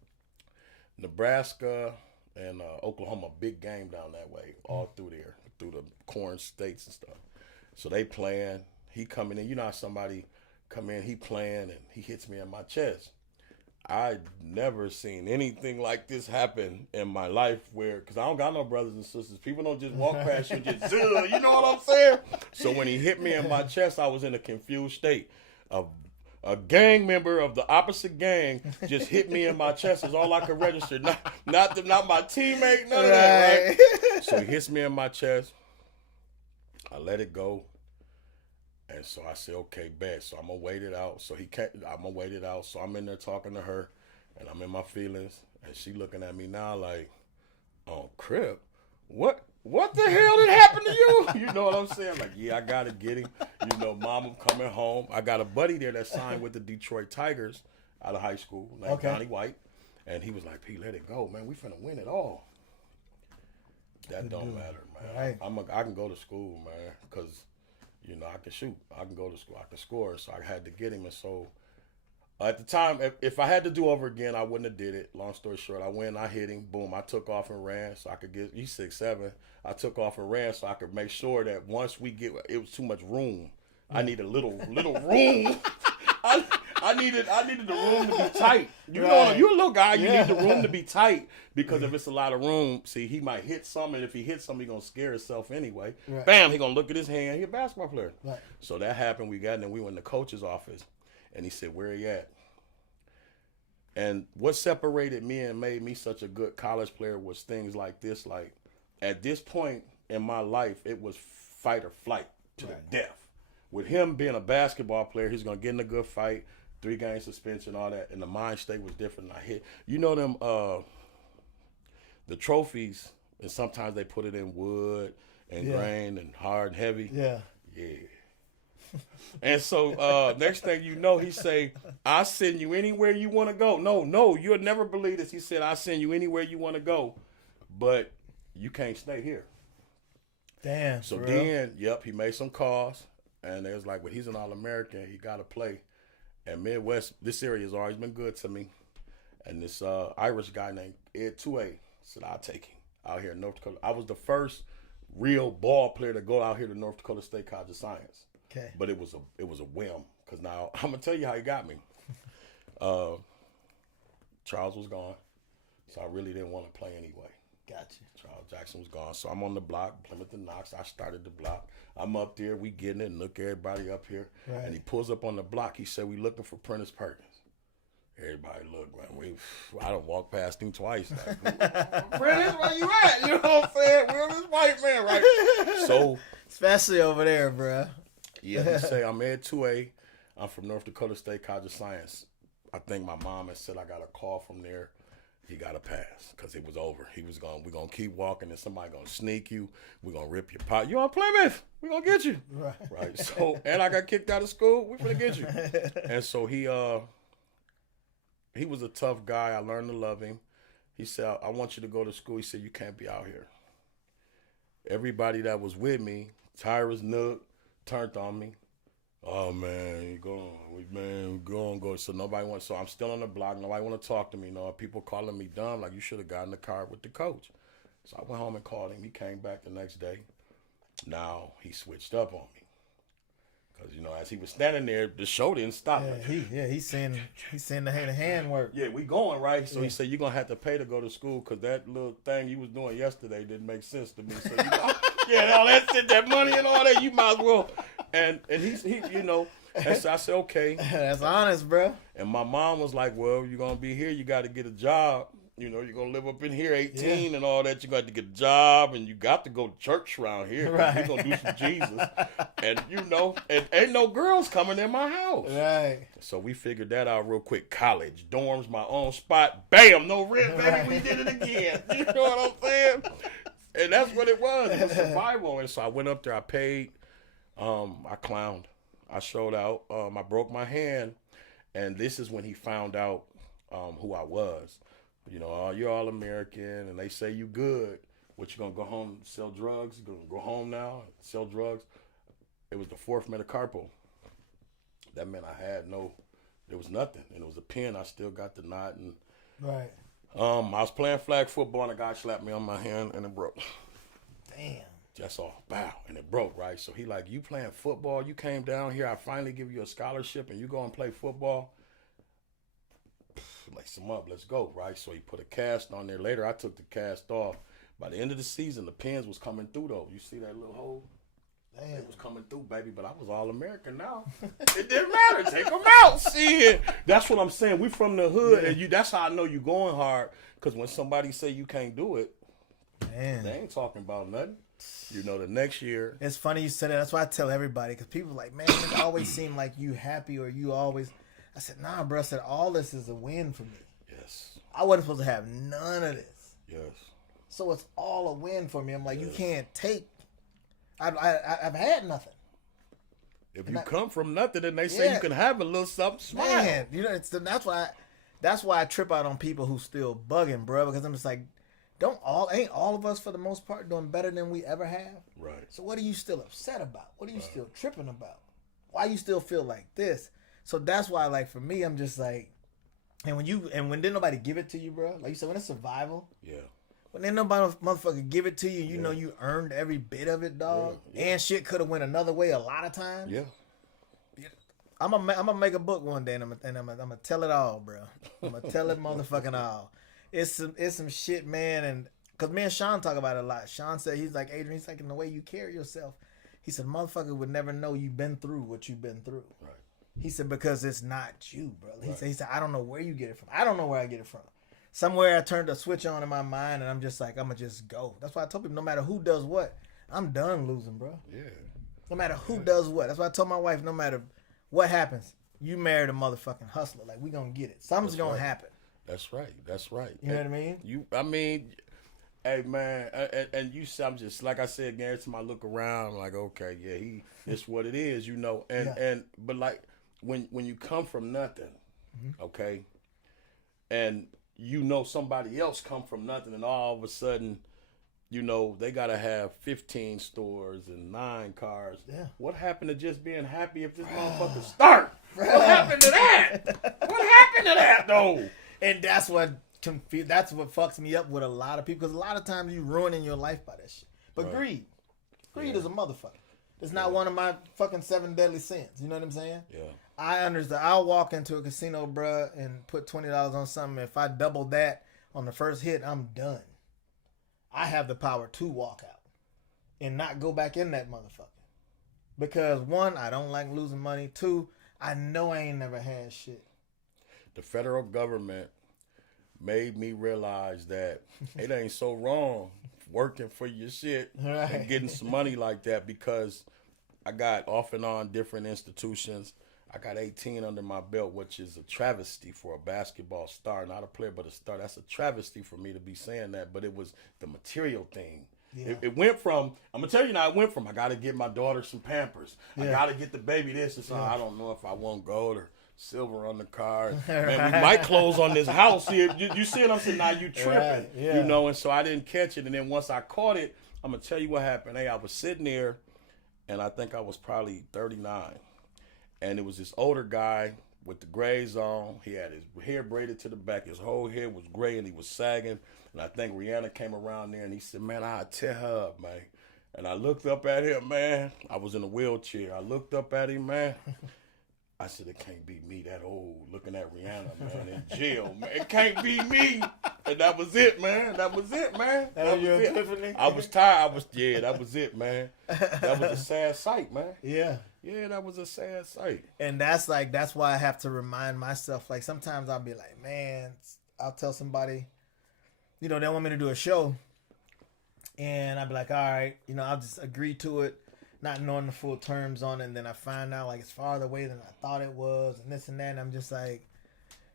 Nebraska and Oklahoma, big game down that way, all through there, through the corn states and stuff. So they playing, he coming in. You know how somebody come in, he playing, and he hits me in my chest. I never seen anything like this happen in my life where, because I don't got no brothers and sisters. People don't just walk past you and just, you know what I'm saying? So when he hit me in my chest, I was in a confused state. A gang member of the opposite gang just hit me in my chest is all I could register. Not my teammate, none of that, right? So he hits me in my chest. I let it go. And so I said, okay, bet. So I'm going to wait it out. So I'm going to wait it out. So I'm in there talking to her, and I'm in my feelings. And she looking at me now like, oh, Crip, what the hell did happen to you? You know what I'm saying? Like, yeah, I got to get him. You know, mom, I'm coming home. I got a buddy there that signed with the Detroit Tigers out of high school named Donnie White. And he was like, P, let it go, man. We finna win it all. That don't matter, man. Right. I can go to school, man, because, you know, I can shoot. I can go to school. I can score. So I had to get him. And so at the time, if I had to do over again, I wouldn't have did it. Long story short, I went, I hit him. Boom, I took off and ran so I could get, he's 6'7". I took off and ran so I could make sure that once we get, it was too much room. I need a little room. I needed the room to be tight. You know, you're a little guy. You need the room to be tight because if it's a lot of room, see, he might hit something. And if he hits something, he's gonna scare himself anyway. Right. Bam, he gonna look at his hand. He a basketball player. Right. So that happened. We got in, and we went in the coach's office, and he said, "Where he at?" And what separated me and made me such a good college player was things like this. Like at this point in my life, it was fight or flight to the death. With him being a basketball player, he's gonna get in a good fight. 3-game suspension, all that, and the mind state was different. I hit, you know, them the trophies, and sometimes they put it in wood and grain and hard and heavy. Yeah. And so next thing you know, he say, "I send you anywhere you want to go." No, you'll never believe this. He said, "I send you anywhere you want to go, but you can't stay here." Damn. So then, he made some calls, and it was like, "Well, he's an All-American. He got to play." And Midwest, this area has always been good to me. And this Irish guy named Ed 2A said, "I'll take him out here in North Dakota." I was the first real ball player to go out here to North Dakota State College of Science. Okay. But it was a whim, because now I'm gonna tell you how he got me. Charles was gone, so I really didn't want to play anyway. Gotcha. Charles Jackson was gone, so I'm on the block, Plymouth and Knox. I started the block. I'm up there, we getting it, and look everybody up here. Right. And he pulls up on the block. He said, "We looking for Prentice Perkins." Everybody look, man. I done walked past him twice. Like, "Prentice, where you at?" You know what I'm saying? Where's this white man, right? So, especially over there, bruh. yeah, he say, "I'm Ed 2A. I'm from North Dakota State College of Science." I think my mom had said I got a call from there. He got a pass because it was over. We're going to keep walking, and somebody going to sneak you. We're going to rip your pot. You on Plymouth? We're going to get you. Right. So, and I got kicked out of school. We're going to get you. And so he was a tough guy. I learned to love him. He said, "I want you to go to school." He said, "You can't be out here." everybody that was with me, Tyrus Nook, turned on me. Oh man, you going? We go. So nobody wants. So I'm still on the block. Nobody want to talk to me. No, people calling me dumb. Like you should have gotten in the car with the coach. So I went home and called him. He came back the next day. Now he switched up on me. Cause as he was standing there, the show didn't stop. He's saying the hand work. Yeah, we going right. So he said you're gonna have to pay to go to school because that little thing you was doing yesterday didn't make sense to me. So all that shit, that money and all that, you might as well. And he and so I said okay. That's honest, bro. And my mom was like, well, you're gonna be here. You got to get a job. You're going to live up in here 18 and all that. You got to get a job and you got to go to church around here. Right. You're going to do some Jesus. And, and ain't no girls coming in my house. Right. So we figured that out real quick. College, dorms, my own spot. Bam, no rent, baby. Right. We did it again. You know what I'm saying? And that's what it was. It was survival. And so I went up there. I paid. I clowned. I showed out. I broke my hand. And this is when he found out who I was. You're all American, and they say you good. What, you gonna go home and sell drugs? You gonna go home now and sell drugs? It was the fourth metacarpal. That meant there was nothing, and it was a pin. I still got the knot, and right. I was playing flag football, and a guy slapped me on my hand, and it broke. Damn. That's all, bow, and it broke, right? So he like, you playing football? You came down here. I finally give you a scholarship, and you go and play football. Lace them up, let's go, right? So he put a cast on there. Later, I took the cast off. By the end of the season, the pins was coming through, though. You see that little hole? Damn. It was coming through, baby, but I was All-American now. It didn't matter. Take them out. See it. That's what I'm saying. We from the hood, and that's how I know you going hard, because when somebody say you can't do it, man, they ain't talking about nothing. The next year. It's funny you said that. That's why I tell everybody, because people are like, man, it always seem like you happy or you always... I said, nah, bro. I said, all this is a win for me. Yes. I wasn't supposed to have none of this. Yes. So it's all a win for me. I'm like, you can't take. I've had nothing. If you come from nothing, then they say you can have a little something small. Man, that's why I trip out on people who still bugging, bro. Because I'm just like, ain't all of us for the most part doing better than we ever have? Right. So what are you still upset about? What are you still tripping about? Why you still feel like this? So that's why, like, for me, I'm just like, and when didn't nobody give it to you, bro? Like you said, when it's survival. Yeah. When didn't nobody motherfucker give it to you, you know you earned every bit of it, dog. Yeah. And shit could have went another way a lot of times. Yeah. I'm gonna make a book one day, and I'm gonna tell it all, bro. I'm gonna tell it motherfucking all. It's some shit, man, and cause me and Sean talk about it a lot. Sean said he's like, Adrian, he's like, in the way you carry yourself. He said, motherfucker would never know you've been through what you've been through. Right. He said, because it's not you, bro. He said, I don't know where you get it from. I don't know where I get it from. Somewhere I turned a switch on in my mind, and I'm just like, I'm going to just go. That's why I told people, no matter who does what, I'm done losing, bro. Yeah. No matter who does what. That's why I told my wife, no matter what happens, you married a motherfucking hustler. Like, we going to get it. Something's going to happen. That's right. That's right. You know what I mean? Hey man, and you, I'm just like I said, Gary. To my look around, I'm like, okay, yeah, it's what it is, but like when you come from nothing, okay, and somebody else come from nothing, and all of a sudden, they gotta have 15 stores and 9 cars. Yeah. What happened to just being happy if this motherfucker start? What happened to that? What happened to that though? And that's what fucks me up with a lot of people, because a lot of times you ruining your life by that shit. But greed is a motherfucker. It's not one of my fucking 7 deadly sins. You know what I'm saying? Yeah. I understand. I'll walk into a casino, bruh, and put $20 on something. If I double that on the first hit, I'm done. I have the power to walk out and not go back in that motherfucker. Because 1, I don't like losing money. 2, I know I ain't never had shit. The federal government made me realize that it ain't so wrong working for your shit and getting some money like that, because I got off and on different institutions. I got 18 under my belt, which is a travesty for a basketball star, not a player, but a star. That's a travesty for me to be saying that, but it was the material thing. Yeah. It went from, I'm going to tell you now, I got to get my daughter some Pampers. I got to get the baby this and so I don't know if I want gold or silver on the car. Man, we might close on this house here. You see what I'm saying? Now you tripping, Right, yeah. you know. And so I didn't catch it. And then once I caught it, I'm gonna tell you what happened. Hey, I was sitting there, and I think I was probably 39, and it was this older guy with the grays on. He had his hair braided to the back. His whole hair was gray, and he was sagging. And I think Rihanna came around there, and he said, "Man, I'll tear her up, man." And I looked up at him, man. I was in a wheelchair. I looked up at him, man. I said, it can't be me that old looking at Rihanna, man, in jail, man. It can't be me. And that was it, man. That was it, man. That was your epiphany? I was tired. That was it, man. That was a sad sight, man. Yeah. Yeah, that was a sad sight. And that's why I have to remind myself, like, sometimes I'll be like, man, I'll tell somebody, you know, they want me to do a show. And I'll be like, all right, you know, I'll just agree to it, not knowing the full terms on it. And then I find out, like, it's farther away than I thought it was, and this and that. And I'm just like,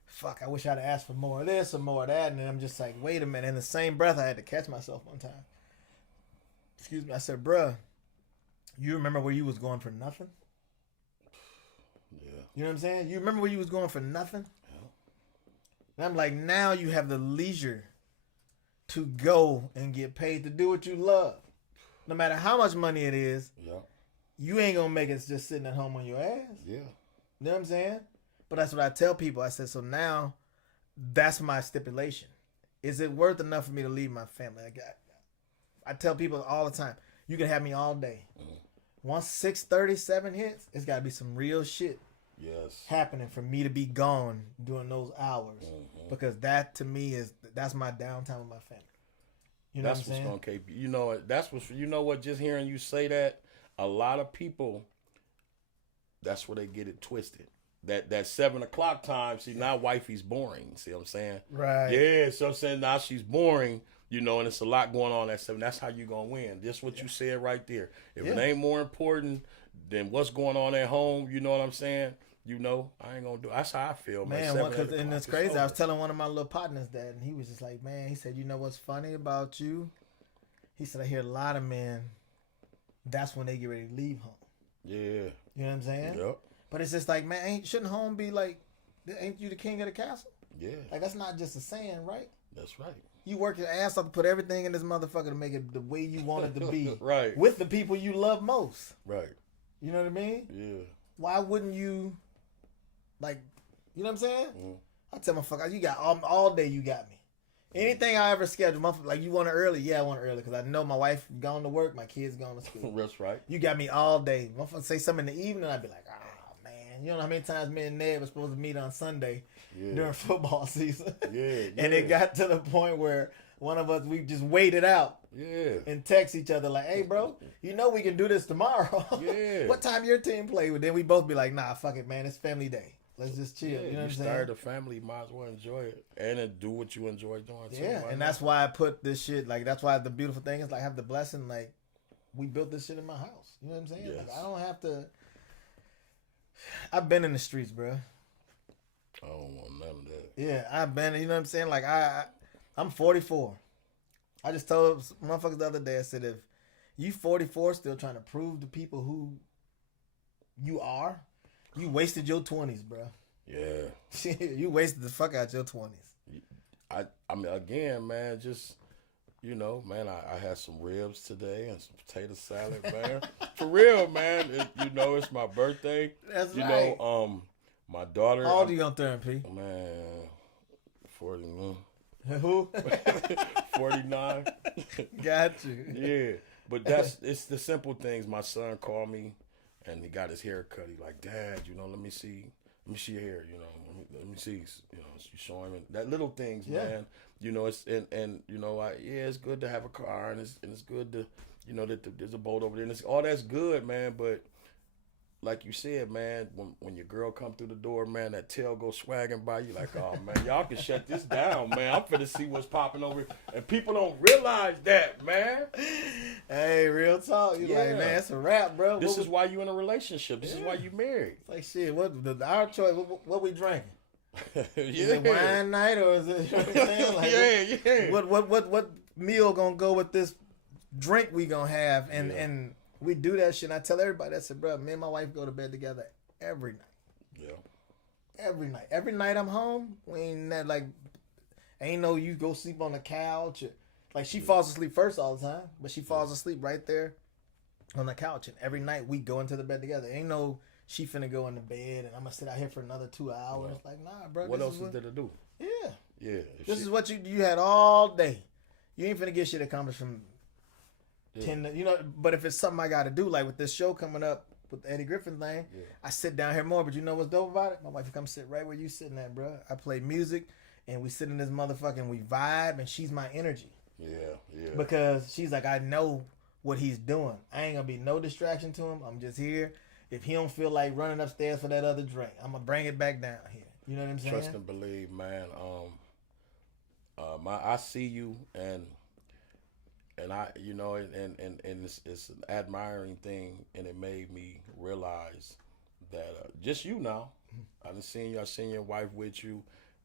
fuck, I wish I'd asked for more of this or more of that. And then I'm just like, wait a minute. In the same breath, I had to catch myself one time. Excuse me. I said, bruh, you remember where you was going for nothing? Yeah. You know what I'm saying? You remember where you was going for nothing? Yeah. And I'm like, now you have the leisure to go and get paid to do what you love. No matter how much money it is, Yeah. you ain't gonna make it just sitting at home on your ass. Yeah. You know what I'm saying? But that's what I tell people. I said, so now that's my stipulation. Is it worth enough for me to leave my family? I tell people all the time, you can have me all day. Mm-hmm. Once 6:37 hits, it's got to be some real shit Yes. happening for me to be gone during those hours. Mm-hmm. Because that to me that's my downtime with my family. You know That's what I'm saying? what's gonna keep you know that's what's you know what, just hearing you say that, a lot of people, that's where they get it twisted. That 7:00 time, see, now wifey's boring. See what I'm saying? Right. Yeah, so I'm saying now she's boring, you know, and it's a lot going on at 7. That's how you gonna win. Just what you said right there. If it Yeah. ain't more important than what's going on at home, you know what I'm saying? You know, I ain't gonna do. That's how I feel, man. Man, because and it's crazy. I was over. telling one of my little partners that, and he was just like, man, he said, you know what's funny about you? He said, I hear a lot of men, that's when they get ready to leave home. Yeah. You know what I'm saying? Yep. But it's just like, man, shouldn't home be like, ain't you the king of the castle? Yeah. Like, that's not just a saying, right? That's right. You work your ass off to put everything in this motherfucker to make it the way you want it to be. Right. With the people you love most. Right. You know what I mean? Yeah. Why wouldn't you, like, you know what I'm saying? Mm. I tell my fuck, you got all day. You got me. Anything I ever schedule, like you want it early? Yeah, I want it early because I know my wife gone to work, my kids gone to school. That's right. You got me all day. Motherfucker say something in the evening, I'd be like, oh man, you know how many times me and Ned were supposed to meet on Sunday during football season? Yeah. And it got to the point where one of us, we just waited out. Yeah. And text each other like, hey bro, you know we can do this tomorrow. Yeah. What time your team play? Then we both be like, nah, fuck it, man, it's family day. Let's just chill. Yeah, you know what I'm saying? Start a family, you might as well enjoy it and then do what you enjoy doing. Too, Yeah, and that's why I put this shit, like, that's why the beautiful thing is, like, I have the blessing, like, we built this shit in my house. You know what I'm saying? Yes. Like, I don't have to. I've been in the streets, bro. I don't want none of that. Yeah, I've been. You know what I'm saying? Like, I'm 44. I just told motherfuckers the other day, I said, if you 44 still trying to prove to people who you are, you wasted your 20s, bro. Yeah. You wasted the fuck out your 20s. I mean, again, man, just, you know, man, I had some ribs today and some potato salad, man. For real, man. You know, it's my birthday. That's you right. know, my daughter. How old are you gonna turn, P? Man, 41. Who? 49. Got you. Yeah. But it's the simple things. My son called me and he got his hair cut. He like, Dad, you know, let me see your hair, you know, let me see, you know, you show him that little things, man. You know, it's and you know, it's good to have a car and it's good to, you know, that there's a boat over there and all that's good, man. But like you said, man, when your girl come through the door, man, that tail go swagging by you, like, oh man, y'all can shut this down, man. I'm finna see what's popping over here, and people don't realize that, man. Hey, real talk. You like, man, it's a wrap, bro. This is why you in a relationship. This is why you married. It's like shit. What our choice? What we drinking? Yeah. Is it wine night or is it? You know what I'm saying? Like, yeah. What meal gonna go with this drink we gonna have? And we do that shit. And I tell everybody, I said, bro, me and my wife go to bed together every night. Yeah. Every night I'm home, we ain't that like, ain't no you go sleep on the couch. Or, like she falls asleep first all the time, but she falls asleep right there on the couch. And every night we go into the bed together. Ain't no she finna go in the bed and I'm gonna sit out here for another 2 hours. Like, nah, bro. What else is there to do? Yeah. Yeah. This is what you had all day. You ain't finna get shit accomplished from 10 to, you know, but if it's something I gotta do, like with this show coming up with the Eddie Griffin thing, I sit down here more. But you know what's dope about it? My wife will come sit right where you sitting at, bro. I play music and we sit in this motherfucking, we vibe, and she's my energy. Yeah. Because she's like, I know what he's doing. I ain't gonna be no distraction to him. I'm just here. If he don't feel like running upstairs for that other drink, I'm gonna bring it back down here. You know what I'm saying? Trust and believe, man. I see you, and I, you know, and it's an admiring thing, and it made me realize that just you now. I seen your wife with you,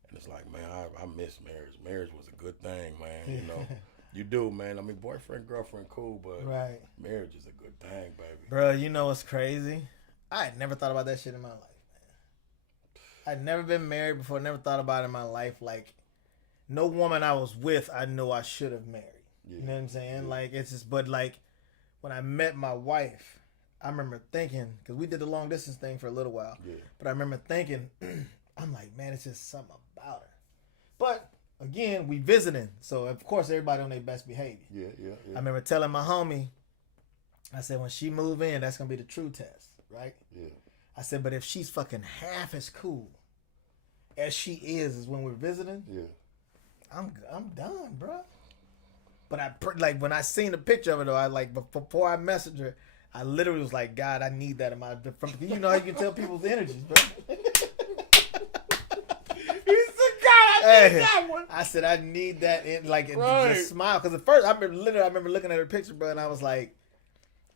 and it's like, man, I miss marriage. Marriage was a good thing, man. You know, you do, man. I mean, boyfriend, girlfriend, cool, but marriage is a good thing, baby. Bro, you know what's crazy? I had never thought about that shit in my life, man. I'd never been married before. Never thought about it in my life. Like, no woman I was with, I know I should have married. Yeah. You know what I'm saying? Yeah. Like, it's just, but like, when I met my wife, I remember thinking, because we did the long distance thing for a little while, but I remember thinking, I'm like, man, it's just something about her. But again, we visiting, so of course everybody on their best behavior. Yeah. I remember telling my homie, I said, when she move in, that's gonna be the true test, right? Yeah. I said, but if she's fucking half as cool as she is when we're visiting, I'm done, bro. But like when I seen the picture of her though, I like before I messaged her, I literally was like, God, I need that in my. You know how you can tell people's energies, bro. I said I need that in like just smile, because at first I remember looking at her picture, bro, and I was like,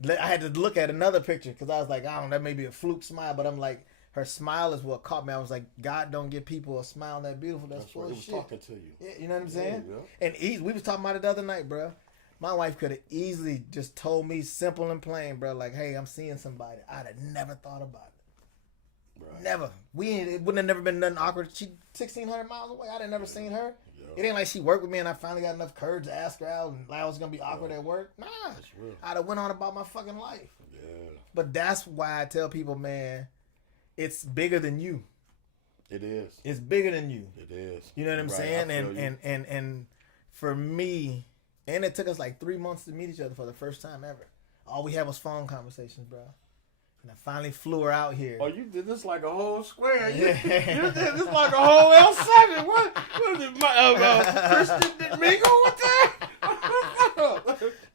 I had to look at another picture because I was like, I don't know, that may be a fluke smile, but I'm like, her smile is what caught me. I was like, God don't give people a smile that beautiful. That's full of shit. He was talking to you. Yeah, you know what I'm saying? Yeah. And we was talking about it the other night, bro. My wife could have easily just told me simple and plain, bro, like, hey, I'm seeing somebody. I'd have never thought about it. Right. Never. It wouldn't have never been nothing awkward. She 1,600 miles away. I'd have never seen her. Yeah. It ain't like she worked with me and I finally got enough courage to ask her out and like I was going to be awkward at work. Nah. I'd have went on about my fucking life. Yeah. But that's why I tell people, man, it's bigger than you. It is. It's bigger than you. It is. You know what I'm saying? And for me, and it took us like 3 months to meet each other for the first time ever. All we had was phone conversations, bro. And I finally flew her out here. Oh, you did this like a whole square. You did this like a whole L7. What is it? Christian Domingo with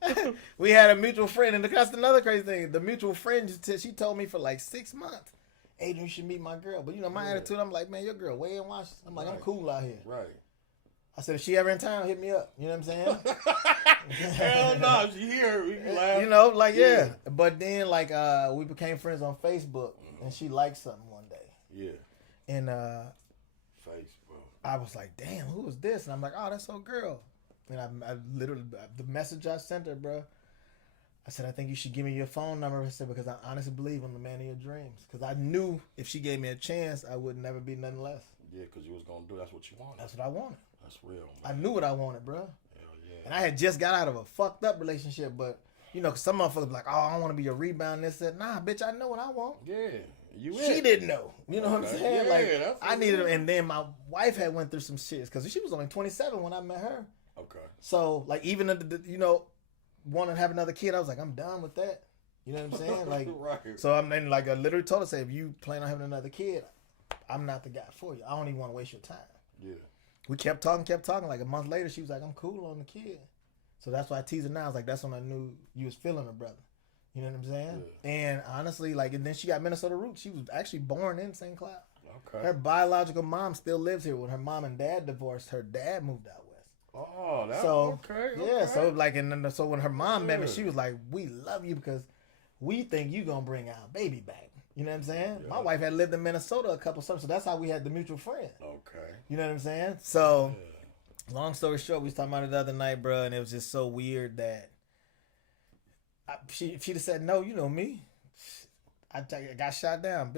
that? We had a mutual friend, and that's another crazy thing. The mutual friend, she told me for like 6 months, Adrian, you should meet my girl. But you know, my attitude, I'm like, man, your girl way in Washington. I'm like, I'm cool out here. Right. I said, if she ever in town, hit me up. You know what I'm saying? Hell no, she here. We can laugh. You know, like, yeah. But then, like, we became friends on Facebook, and she liked something one day. Yeah. And Facebook. I was like, damn, who is this? And I'm like, oh, that's her girl. And I literally, the message I sent her, bro, I said, I think you should give me your phone number. I said, because I honestly believe I'm the man of your dreams. Because I knew if she gave me a chance, I would never be nothing less. Yeah, because you was going to do, that's what you wanted. That's what I wanted. That's real, man. I knew what I wanted, bro. Hell yeah. And I had just got out of a fucked up relationship, but, you know, cause some motherfuckers be like, oh, I want to be a rebound. This, that. Nah, bitch, I know what I want. Yeah. She didn't know. You know what I'm saying? Yeah, like, I needed her. And then my wife had went through some shit, because she was only 27 when I met her. Okay. So, like, even, you know, wanting to have another kid, I was like, I'm done with that. You know what I'm saying? Like, right. So I'm then, like, I literally told her, say, if you plan on having another kid, I'm not the guy for you. I don't even want to waste your time. Yeah. We kept talking. Like a month later, she was like, I'm cool on the kid. So that's why I teased her now. I was like, that's when I knew you was feeling her, brother. You know what I'm saying? Yeah. And honestly, like, and then she got Minnesota roots. She was actually born in St. Cloud. Okay. Her biological mom still lives here. When her mom and dad divorced, her dad moved out west. Oh, that's okay. Yeah, so like, and then, so when her mom met me, she was like, we love you because we think you gonna bring our baby back. You know what I'm saying? Yeah. My wife had lived in Minnesota a couple summers, so that's how we had the mutual friend. Okay. You know what I'm saying? So, long story short, we was talking about it the other night, bro, and it was just so weird that she'd have said no. You know me, I got shot down.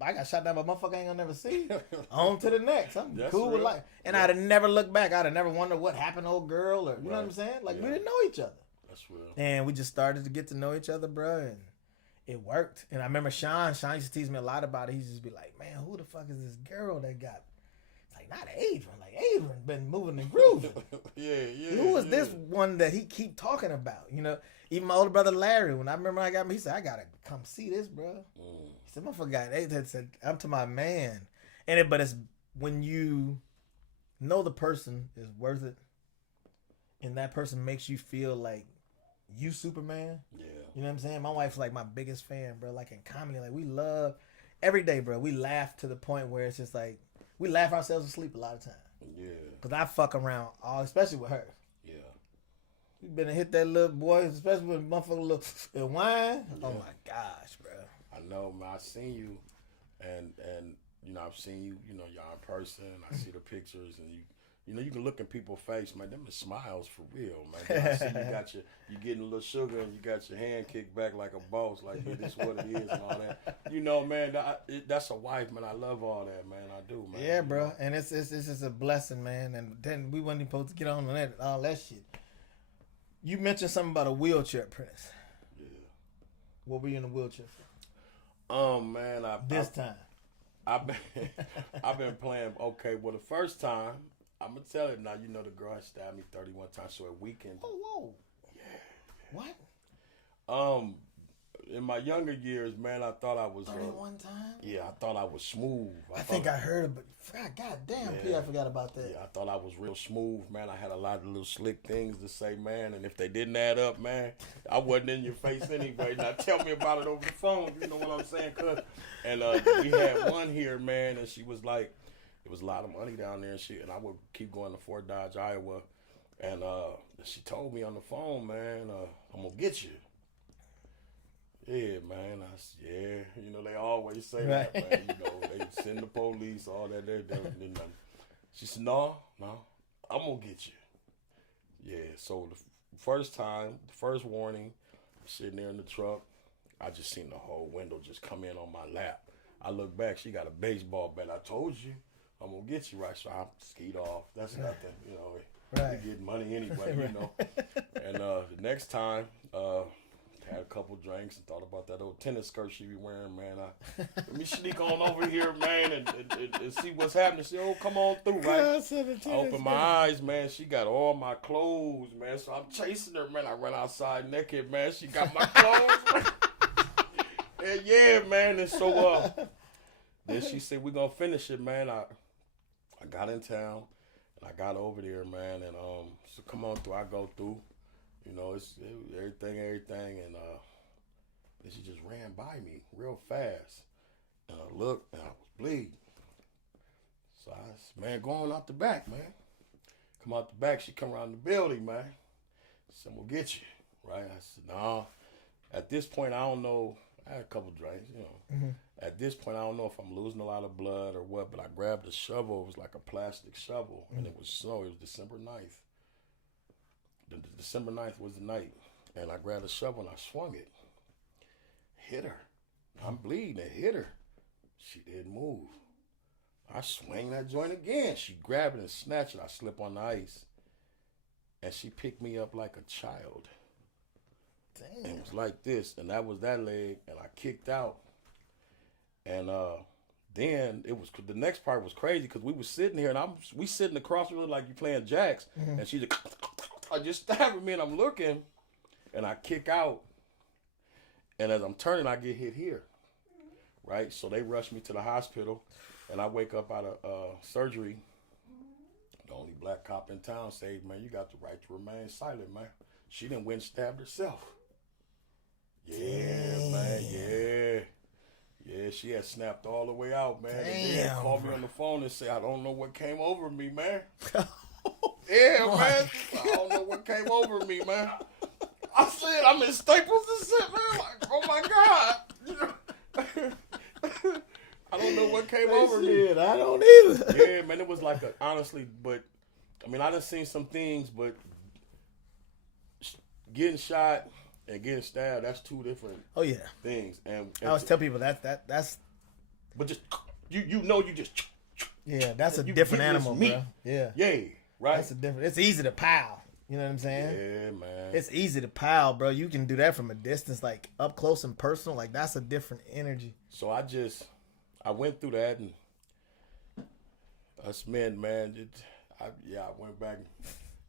I got shot down, but motherfucker ain't gonna never see. On to the next. I'm That's cool with real. life. And I'd have never looked back. I'd have never wondered what happened to old girl or, you know what I'm saying? Like, we didn't know each other. That's real. And we just started to get to know each other, bro. And it worked. And I remember Sean used to tease me a lot about it. He used to just be like, man, who the fuck is this girl that got... Like, not Adrian. Like, Adrian been moving and grooving. Who was this one that he keep talking about? You know, even my older brother Larry, when I remember I got him, he said, I got to come see this, bro. He said, motherfucker got Adrian. Said, I'm to my man. But it's when you know the person is worth it and that person makes you feel like you Superman. Yeah. You know what I'm saying? My wife's like my biggest fan, bro. Like in comedy, like we love every day, bro. We laugh to the point where it's just like, we laugh ourselves to sleep a lot of times. Yeah. Because I fuck around, especially with her. Yeah. We been to hit that little boy, especially with motherfucker little wine. Yeah. Oh my gosh, bro. I know, man. I seen you, and you know, I've seen you, you know, y'all in person. I see the pictures, and you know, you can look in people's face, man. Them are smiles for real, man. Then I see you getting a little sugar, and you got your hand kicked back like a boss, like it is what it is, and all that. You know, man, that's a wife, man. I love all that, man. I do, man. Yeah, bro, know? And it's just a blessing, man. And then we wasn't even supposed to get on that all that shit. You mentioned something about a wheelchair prince. Yeah. What were you in a wheelchair for? Man, I've been playing. Okay, well, the first time. I'm going to tell you now, you know the girl had stabbed me 31 times, so a weekend. Oh, whoa. Yeah. What? In my younger years, man, I thought I was... 31 times? Yeah, I thought I was smooth. I think I heard it, but God damn, P, I forgot about that. Yeah, I thought I was real smooth, man. I had a lot of little slick things to say, man, and if they didn't add up, man, I wasn't in your face anyway. Now tell me about it over the phone, you know what I'm saying? And we had one here, man, and she was like... It was a lot of money down there, and I would keep going to Fort Dodge, Iowa, and she told me on the phone, man, I'm gonna get you. Yeah, man. You know they always say that, man. You know they send the police, all that. They nothing. She said, no, I'm gonna get you. Yeah. So the first warning, sitting there in the truck, I just seen the whole window just come in on my lap. I look back, she got a baseball bat. I told you. I'm gonna get you, right? So I skied off. That's nothing, you know. We get money anyway, you know. And the next time, had a couple drinks and thought about that old tennis skirt she be wearing, man. Let me sneak on over here, man, and see what's happening. She come on through, right? I open my eyes, man. She got all my clothes, man. So I'm chasing her, man. I run outside naked, man. She got my clothes, man. And yeah, man. And so then she said, we're gonna finish it, man. I got in town, and I got over there, man, and so come on through. I go through, you know, it's everything, and then she just ran by me real fast, and I looked, and I was bleeding. So I said, man, going out the back, man. Come out the back, she come around the building, man. She said, we'll get you, right? I said, no. At this point, I don't know. I had a couple drinks, you know. Mm-hmm. At this point, I don't know if I'm losing a lot of blood or what, but I grabbed a shovel. It was like a plastic shovel, and it was snow. It was December 9th. December 9th was the night, and I grabbed a shovel, and I swung it. Hit her. I'm bleeding. It hit her. She didn't move. I swing that joint again. She grabbed it and snatched it. I slip on the ice, and she picked me up like a child. Damn. And it was like this, and that was that leg, and I kicked out. And then it was the next part was crazy because we was sitting here, and we sitting across the room like you playing jacks, and she just stabbed me, and I'm looking, and I kick out, and as I'm turning, I get hit here, right? So they rushed me to the hospital, and I wake up out of surgery. The only black cop in town said, man, you got the right to remain silent, man. She done went and stabbed herself. Yeah, man, yeah. Yeah, she had snapped all the way out, man. Damn, and then called me on the phone and said, I don't know what came over me, man. Yeah, man. I don't know what came over me, man. I said, I'm in Staples and shit, man. Like, oh my God. I don't know what came over me. I don't either. Yeah, man, it was like honestly, but I mean, I done seen some things, but getting shot, and getting stabbed, that's two different Oh yeah. things. And I always tell people that's but just you just yeah, that's a you different getting this animal, meat. bro. Yeah. Yeah, right. That's a different. It's easy to pow. You know what I'm saying? Yeah, man. It's easy to pow, bro. You can do that from a distance, like up close and personal. Like that's a different energy. So I went through that, and us men, man. I went back and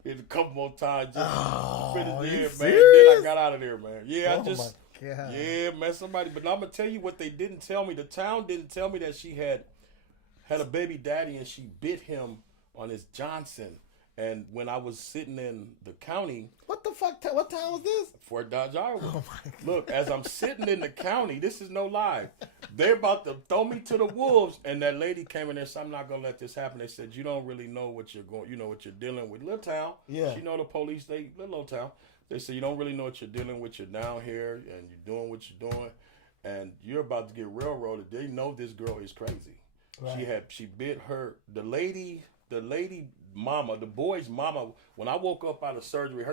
did a couple more times. Just finished you there, man. serious? Then I got out of there, man. Yeah, Oh my God. yeah, man. Somebody, but I'm gonna tell you what they didn't tell me. The town didn't tell me that she had a baby daddy and she bit him on his Johnson. And when I was sitting in the county, What the fuck? What town was this? Fort Dodge, Iowa. Oh my God. Look, as I'm sitting in the county, this is no lie. They're about to throw me to the wolves, and that lady came in there and said, "I'm not gonna let this happen." They said, "You don't really know what you're going, you know what you're dealing with." Little town, Yeah. She know the police. They little town. They said, "You don't really know what you're dealing with. You're down here, and you're doing what you're doing, and you're about to get railroaded." They know this girl is crazy. Right. She bit her the lady mama, the boy's mama. When I woke up out of surgery,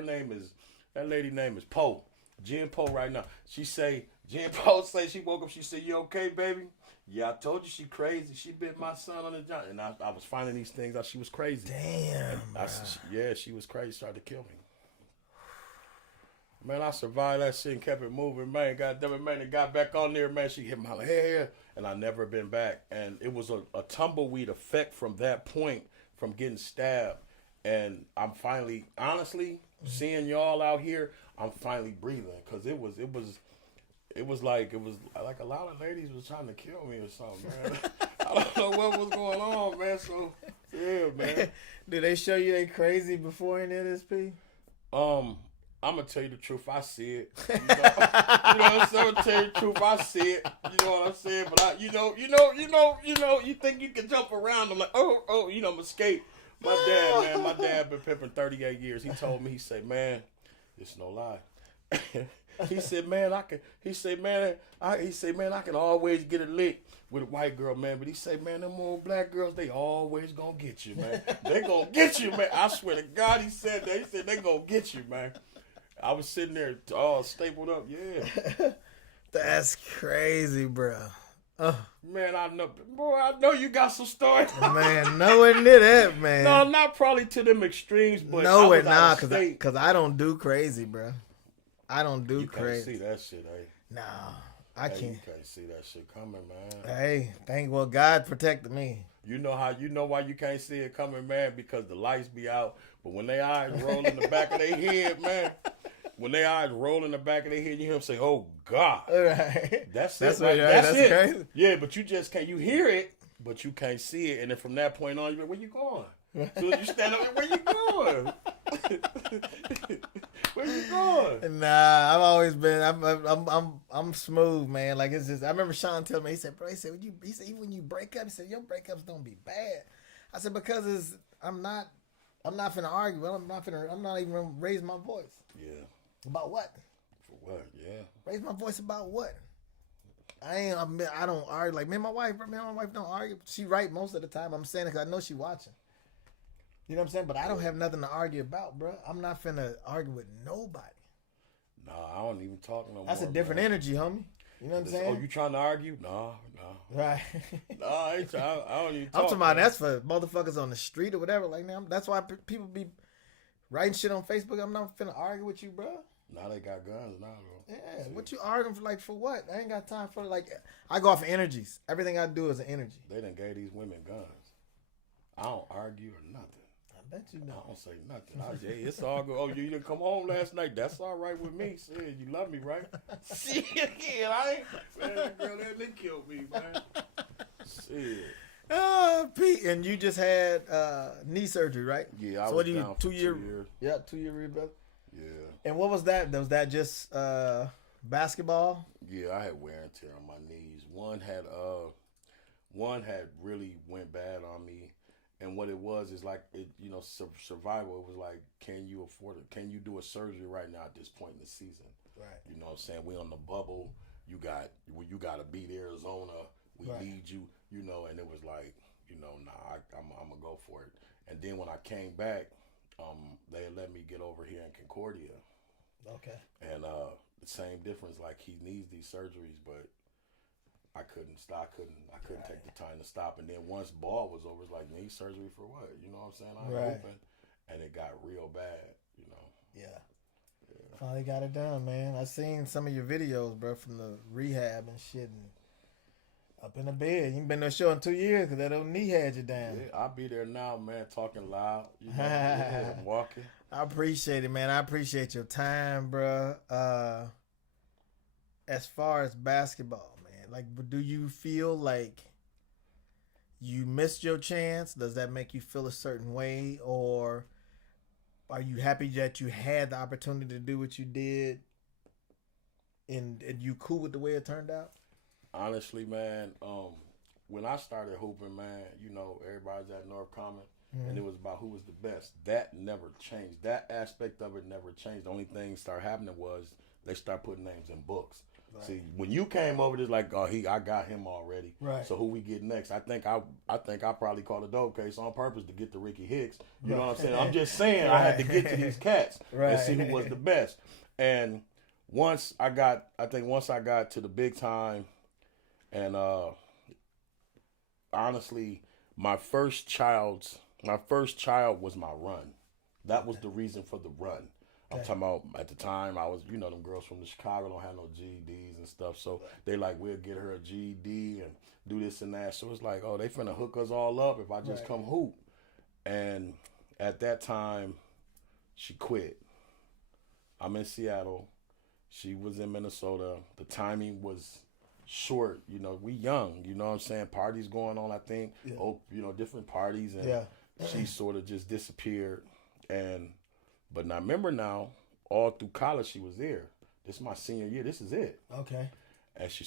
that lady name is Poe. Jen Poe right now. Jen Poe say she woke up, she said, "You okay, baby?" "Yeah, I told you she crazy. She bit my son on the joint." And I was finding these things out. She was crazy. Damn. She was crazy, started to kill me. Man, I survived that shit and kept it moving, man. God damn it, man. And got back on there, man. She hit my head, and I never been back. And it was a tumbleweed effect from that point, from getting stabbed. And I'm finally, honestly, seeing y'all out here, I'm finally breathing. Because it was like a lot of ladies was trying to kill me or something, man. I don't know what was going on, man. So, yeah, man. Did they show you they crazy before any of this, P? I'm gonna tell you the truth. I see it. You know what I'm saying? I'm gonna tell you the truth. I see it. You know what I'm saying? But you think you can jump around. I'm like, I'm escape. My dad been pimping 38 years. He told me, he said, "Man, it's no lie." He said, "Man, I can always get a lick with a white girl, man." But he said, "Man, them old black girls, they always gonna get you, man. They gonna get you, man." I swear to God, he said that. He said, "They gonna get you, man." I was sitting there all stapled up, yeah. That's crazy, bro. Man, I know you got some stories. Man, no one did that, man. No, not probably to them extremes, but no, it not, cause I don't do crazy, bro. I don't do you crazy. You can't see that shit, Nah, I can't. You can't see that shit coming, man. Hey, well, God protected me. You know why you can't see it coming, man? Because the lights be out, but when they eyes roll in the back of their head, man. When they eyes roll in the back of their head, you hear them say, "Oh God!" Right. That's it. Right? That's it. Crazy. Yeah, but you just can't. You hear it, but you can't see it. And then from that point on, you're like, "Where you going?" So you stand up, "Where you going?" Where you going? Nah, I've always been. I'm smooth, man. Like it's just. I remember Sean telling me. He said, "Bro, he said even when you break up, he said your breakups don't be bad." I said because I'm not finna argue. I'm not even gonna raise my voice. Yeah. About what? For what? Yeah. Raise my voice about what? I don't argue. Like me and my wife don't argue. She right most of the time. I'm saying it because I know she watching. You know what I'm saying? But I don't have nothing to argue about, bro. I'm not finna argue with nobody. Nah, I don't even talk no more. That's a different energy, homie. You know what I'm saying? Oh, you trying to argue? No. Right. No, I ain't trying. I don't even talk. I'm talking about that's for motherfuckers on the street or whatever. Like, now, that's why people be writing shit on Facebook. I'm not finna argue with you, bro. Now they got guns now, bro. Yeah, what you arguing for what? I ain't got time for I go off of energies. Everything I do is an energy. They done gave these women guns. I don't argue or nothing. I bet you know. I don't say nothing. Hey, it's all good. Oh, you didn't come home last night. That's all right with me. Shit, you love me, right? Shit, I ain't. Man, that girl, they killed me, man. Shit. Pete, and you just had knee surgery, right? Yeah, I so was what do you down for 2 years. Yeah, 2 year rehab. Yeah. And what was that? Was that just basketball? Yeah, I had wear and tear on my knees. One had really went bad on me. And what it was is like, survival. It was like, can you afford it? Can you do a surgery right now at this point in the season? Right. You know what I'm saying? We on the bubble. You got to beat Arizona. We need you, and it was like, nah, I'm going to go for it. And then when I came back, they let me get over here in Concordia. Okay. And same difference. Like he needs these surgeries, but I couldn't stop. I couldn't take the time to stop. And then once ball was over, it's like knee surgery for what? You know what I'm saying? I'm open, and it got real bad. You know. Yeah. Finally got it done, man. I seen some of your videos, bro, from the rehab and shit, and up in the bed. You ain't been no show in 2 years because that old knee had you down. Yeah, I'll be there now, man, talking loud. You know, yeah, I'm walking. I appreciate it, man. I appreciate your time, bro. As far as basketball, man, like, do you feel like you missed your chance? Does that make you feel a certain way, or are you happy that you had the opportunity to do what you did, and you cool with the way it turned out? Honestly, man, when I started hooping, man, you know, everybody's at North Common, and it was about who was the best. That never changed. That aspect of it never changed. The only thing started happening was they start putting names in books. Right. See, when you came over, it's like, oh, I got him already. Right. So who we get next? I think I probably called a dope case on purpose to get to Ricky Hicks. You know what I'm saying? I'm just saying I had to get to these cats and see who was the best. And once I got to the big time. And honestly, my first child was my run. That was the reason for the run. I'm talking about at the time I was, you know, them girls from the Chicago don't have no GEDs and stuff. So they like, we'll get her a GED and do this and that. So it's like, oh, they finna hook us all up if I just come hoop. And at that time, she quit. I'm in Seattle. She was in Minnesota. The timing was short, you know, we young, you know what I'm saying? Parties going on, I think. Yeah. Oh, you know, different parties, and she sort of just disappeared. But I remember now, all through college she was there. This is my senior year. This is it. Okay. And she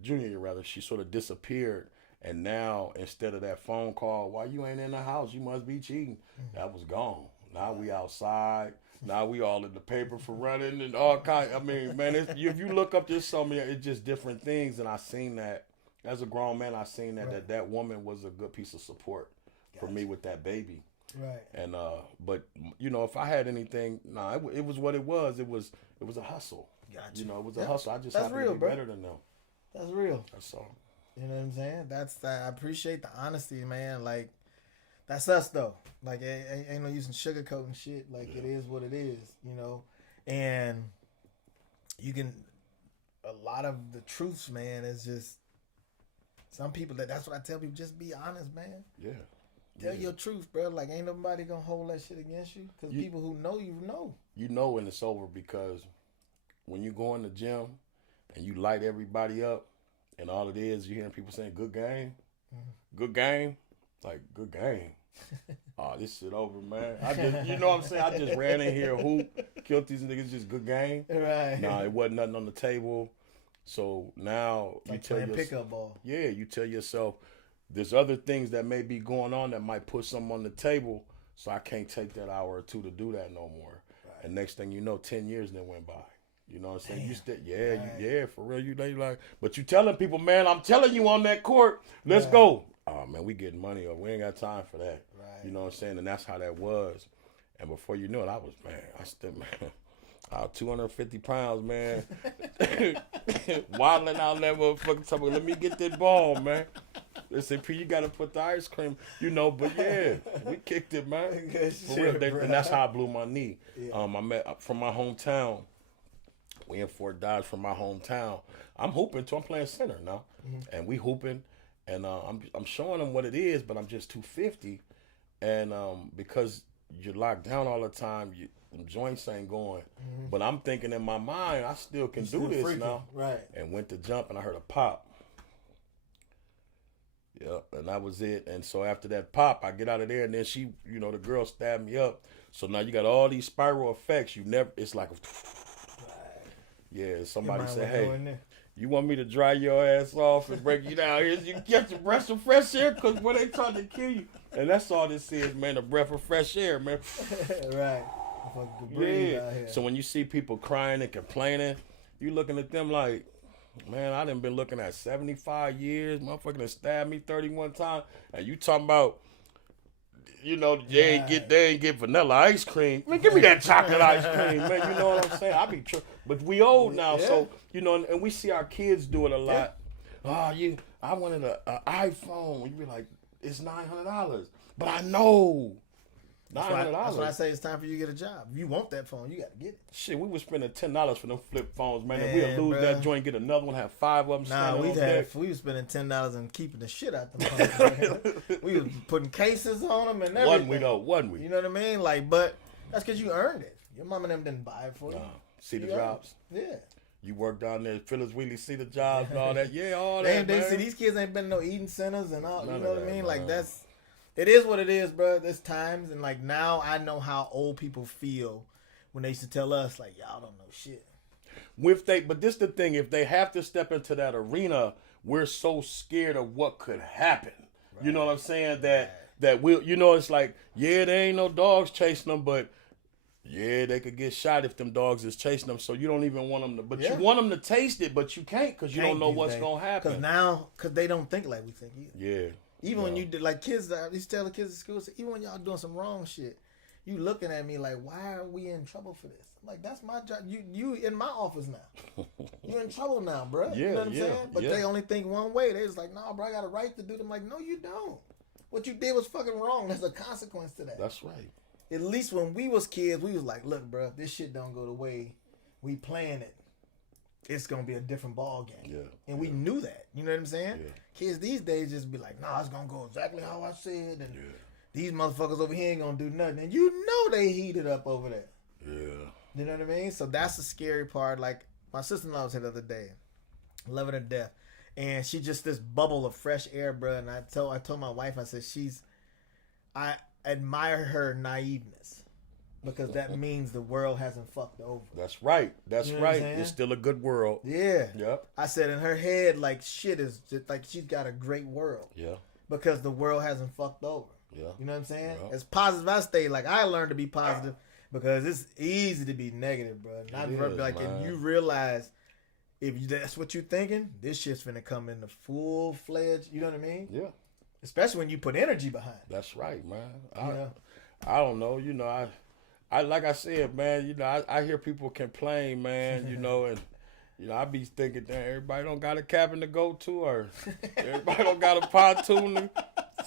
junior year rather, she sort of disappeared. And now instead of that phone call, why you ain't in the house? You must be cheating. That was gone. Now we outside. Now we all in the paper for running and all kind. I mean, man, if you look up just so many, it's just different things. And I seen that as a grown man. I seen that woman was a good piece of support for me with that baby. Right. And but you know, if I had anything, it was what it was. It was a hustle. Gotcha. You know, it was a hustle. I just had to be better than them. That's real. That's all. You know what I'm saying? I appreciate the honesty, man. Like, that's us though. Like, ain't no use in sugarcoating shit. Like, it is what it is, you know. And a lot of the truths, man, is just some people that's what I tell people. Just be honest, man. Yeah. Tell your truth, bro. Like, ain't nobody gonna hold that shit against you. Because people who know you know. You know when it's over, because when you go in the gym and you light everybody up, and all it is, you hearing people saying, good game, good game. Like, good game. Oh, this shit over, man. I just, you know what I'm saying? I just ran in here, hoop, killed these niggas, just good game. Right. Nah, it wasn't nothing on the table. So now you tell yourself, pickup ball. Yeah, you tell yourself, there's other things that may be going on that might put something on the table, so I can't take that hour or two to do that no more. Right. And next thing you know, 10 years then went by. You know what I'm saying? Damn. You for real. You like, but you telling people, man, I'm telling you on that court, let's go. Oh man, we getting money up. We ain't got time for that. Right. You know what I'm saying? And that's how that was. And before you knew it, I was 250 pounds, man. Waddling out that motherfucker, talking, let me get that ball, man. They say, P, you got to put the ice cream, you know, but yeah, we kicked it, man. For real. And that's how I blew my knee. Yeah. I met from my hometown. We in Fort Dodge from my hometown. I'm hooping too. I'm playing center now. And we hooping. And I'm showing them what it is, but I'm just 250. And because you're locked down all the time, them joints ain't going. But I'm thinking in my mind, I still can do this freaking now. Right. And went to jump, and I heard a pop. Yeah, and that was it. And so after that pop, I get out of there, and then she, you know, the girl stabbed me up. So now you got all these spiral effects. It's like, yeah, somebody said, hey, you want me to dry your ass off and break you down? You get your breath of fresh air, because when they trying to kill you. And that's all this is, man, a breath of fresh air, man. Right. Yeah. So when you see people crying and complaining, you looking at them like, man, I done been looking at 75 years. Motherfucker done stabbed me 31 times. And you talking about you know, they ain't get vanilla ice cream. Man, give me that chocolate ice cream, man. You know what I'm saying? I be but we old now, so you know, and we see our kids do it a lot. I wanted an iPhone. You be like, it's $900, but I know. $900. That's why I say it's time for you to get a job. If you want that phone, you got to get it. Shit, we was spending $10 for them flip phones, man. And we'll lose that joint, get another one, have 5 of them. Nah, we was spending $10 and keeping the shit out the phones. We was putting cases on them and everything. Wasn't we? You know what I mean? Like, but that's because you earned it. Your mom and them didn't buy it for you. See the jobs? Yeah. You work down there, Phyllis Wheatley, see the jobs and all that. Yeah, all that. They see these kids ain't been no eating centers and all. You know what I mean? Like it is what it is, bro. There's times, and like now I know how old people feel when they used to tell us, like, y'all don't know shit. But this the thing, if they have to step into that arena, we're so scared of what could happen. Right. You know what I'm saying? That we'll, you know, it's like, yeah, there ain't no dogs chasing them, but yeah, they could get shot if them dogs is chasing them. So you don't even want them to, but you want them to taste it, but you can't because you don't know what's gonna happen. Because they don't think like we think either. Yeah. Even when you did, like kids, I used to tell the kids at school, even when y'all doing some wrong shit, you looking at me like, why are we in trouble for this? I'm like, that's my job. You in my office now. You in trouble now, bro. Yeah, you know what I'm saying? But they only think one way. They was like, nah, bro, I got a right to do them. Like, no, you don't. What you did was fucking wrong. There's a consequence to that. That's right. At least when we was kids, we was like, look, bro, this shit don't go the way we plan it. It's gonna be a different ball game. Yeah. And we knew that. You know what I'm saying? Yeah. Kids these days just be like, nah, it's gonna go exactly how I said, and these motherfuckers over here ain't gonna do nothing. And you know they heated up over there. Yeah. You know what I mean? So that's the scary part. Like my sister-in-law was here the other day. Love her to death. And she just this bubble of fresh air, bro. And I told my wife, I said, I admire her naiveness. Because that means the world hasn't fucked over. That's right. That's right. It's still a good world. Yeah. Yep. I said in her head, like shit is just like she's got a great world. Yeah. Because the world hasn't fucked over. Yeah. You know what I'm saying? Yeah. As positive as I stay, like I learned to be positive because it's easy to be negative, bro. And you realize if that's what you're thinking, this shit's finna come in the full fledged. You know what I mean? Yeah. Especially when you put energy behind it. That's right, man. I don't know. You know, I like I said, man, you know, I hear people complain, man, you know, and, you know, I be thinking, damn, everybody don't got a cabin to go to, or everybody don't got a pontoon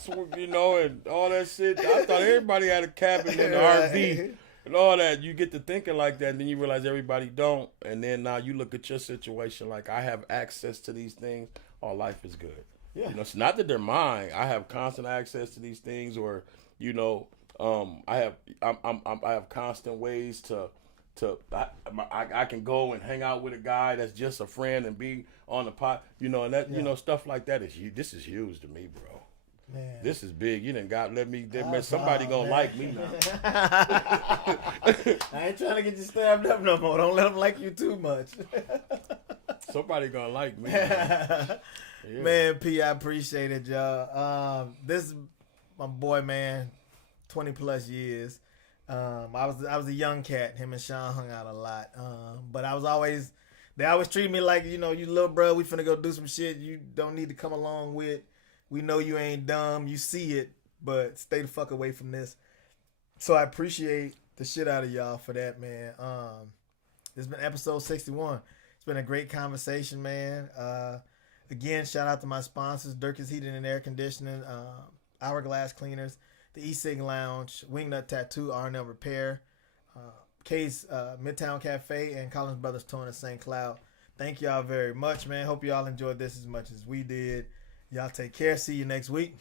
to, you know, and all that shit. I thought everybody had a cabin in the RV and all that. You get to thinking like that, and then you realize everybody don't, and then now you look at your situation like, I have access to these things. Oh, life is good. Yeah. You know, it's not that they're mine. I have constant access to these things, or, you know, I have constant ways I can go and hang out with a guy that's just a friend and be on the pot, you know, and that you know, stuff like that is huge. This is huge to me, bro. Man. This is big. You done somebody gonna like me now. I ain't trying to get you stabbed up no more. Don't let them like you too much. Somebody gonna like me. Man, man, P, I appreciate it, y'all. This is my boy, man. 20 plus years. I was a young cat. Him and Sean hung out a lot. But they always treat me like, you know, you little bro, we finna go do some shit you don't need to come along with. We know you ain't dumb. You see it, but stay the fuck away from this. So I appreciate the shit out of y'all for that, man. This has been episode 61. It's been a great conversation, man. Again, shout out to my sponsors, Dirk's Heating and Air Conditioning, Hourglass Cleaners, the E-Sig Lounge, Wingnut Tattoo, R&L Repair, K's Midtown Cafe, and Collins Brothers Towing in St. Cloud. Thank y'all very much, man. Hope y'all enjoyed this as much as we did. Y'all take care. See you next week.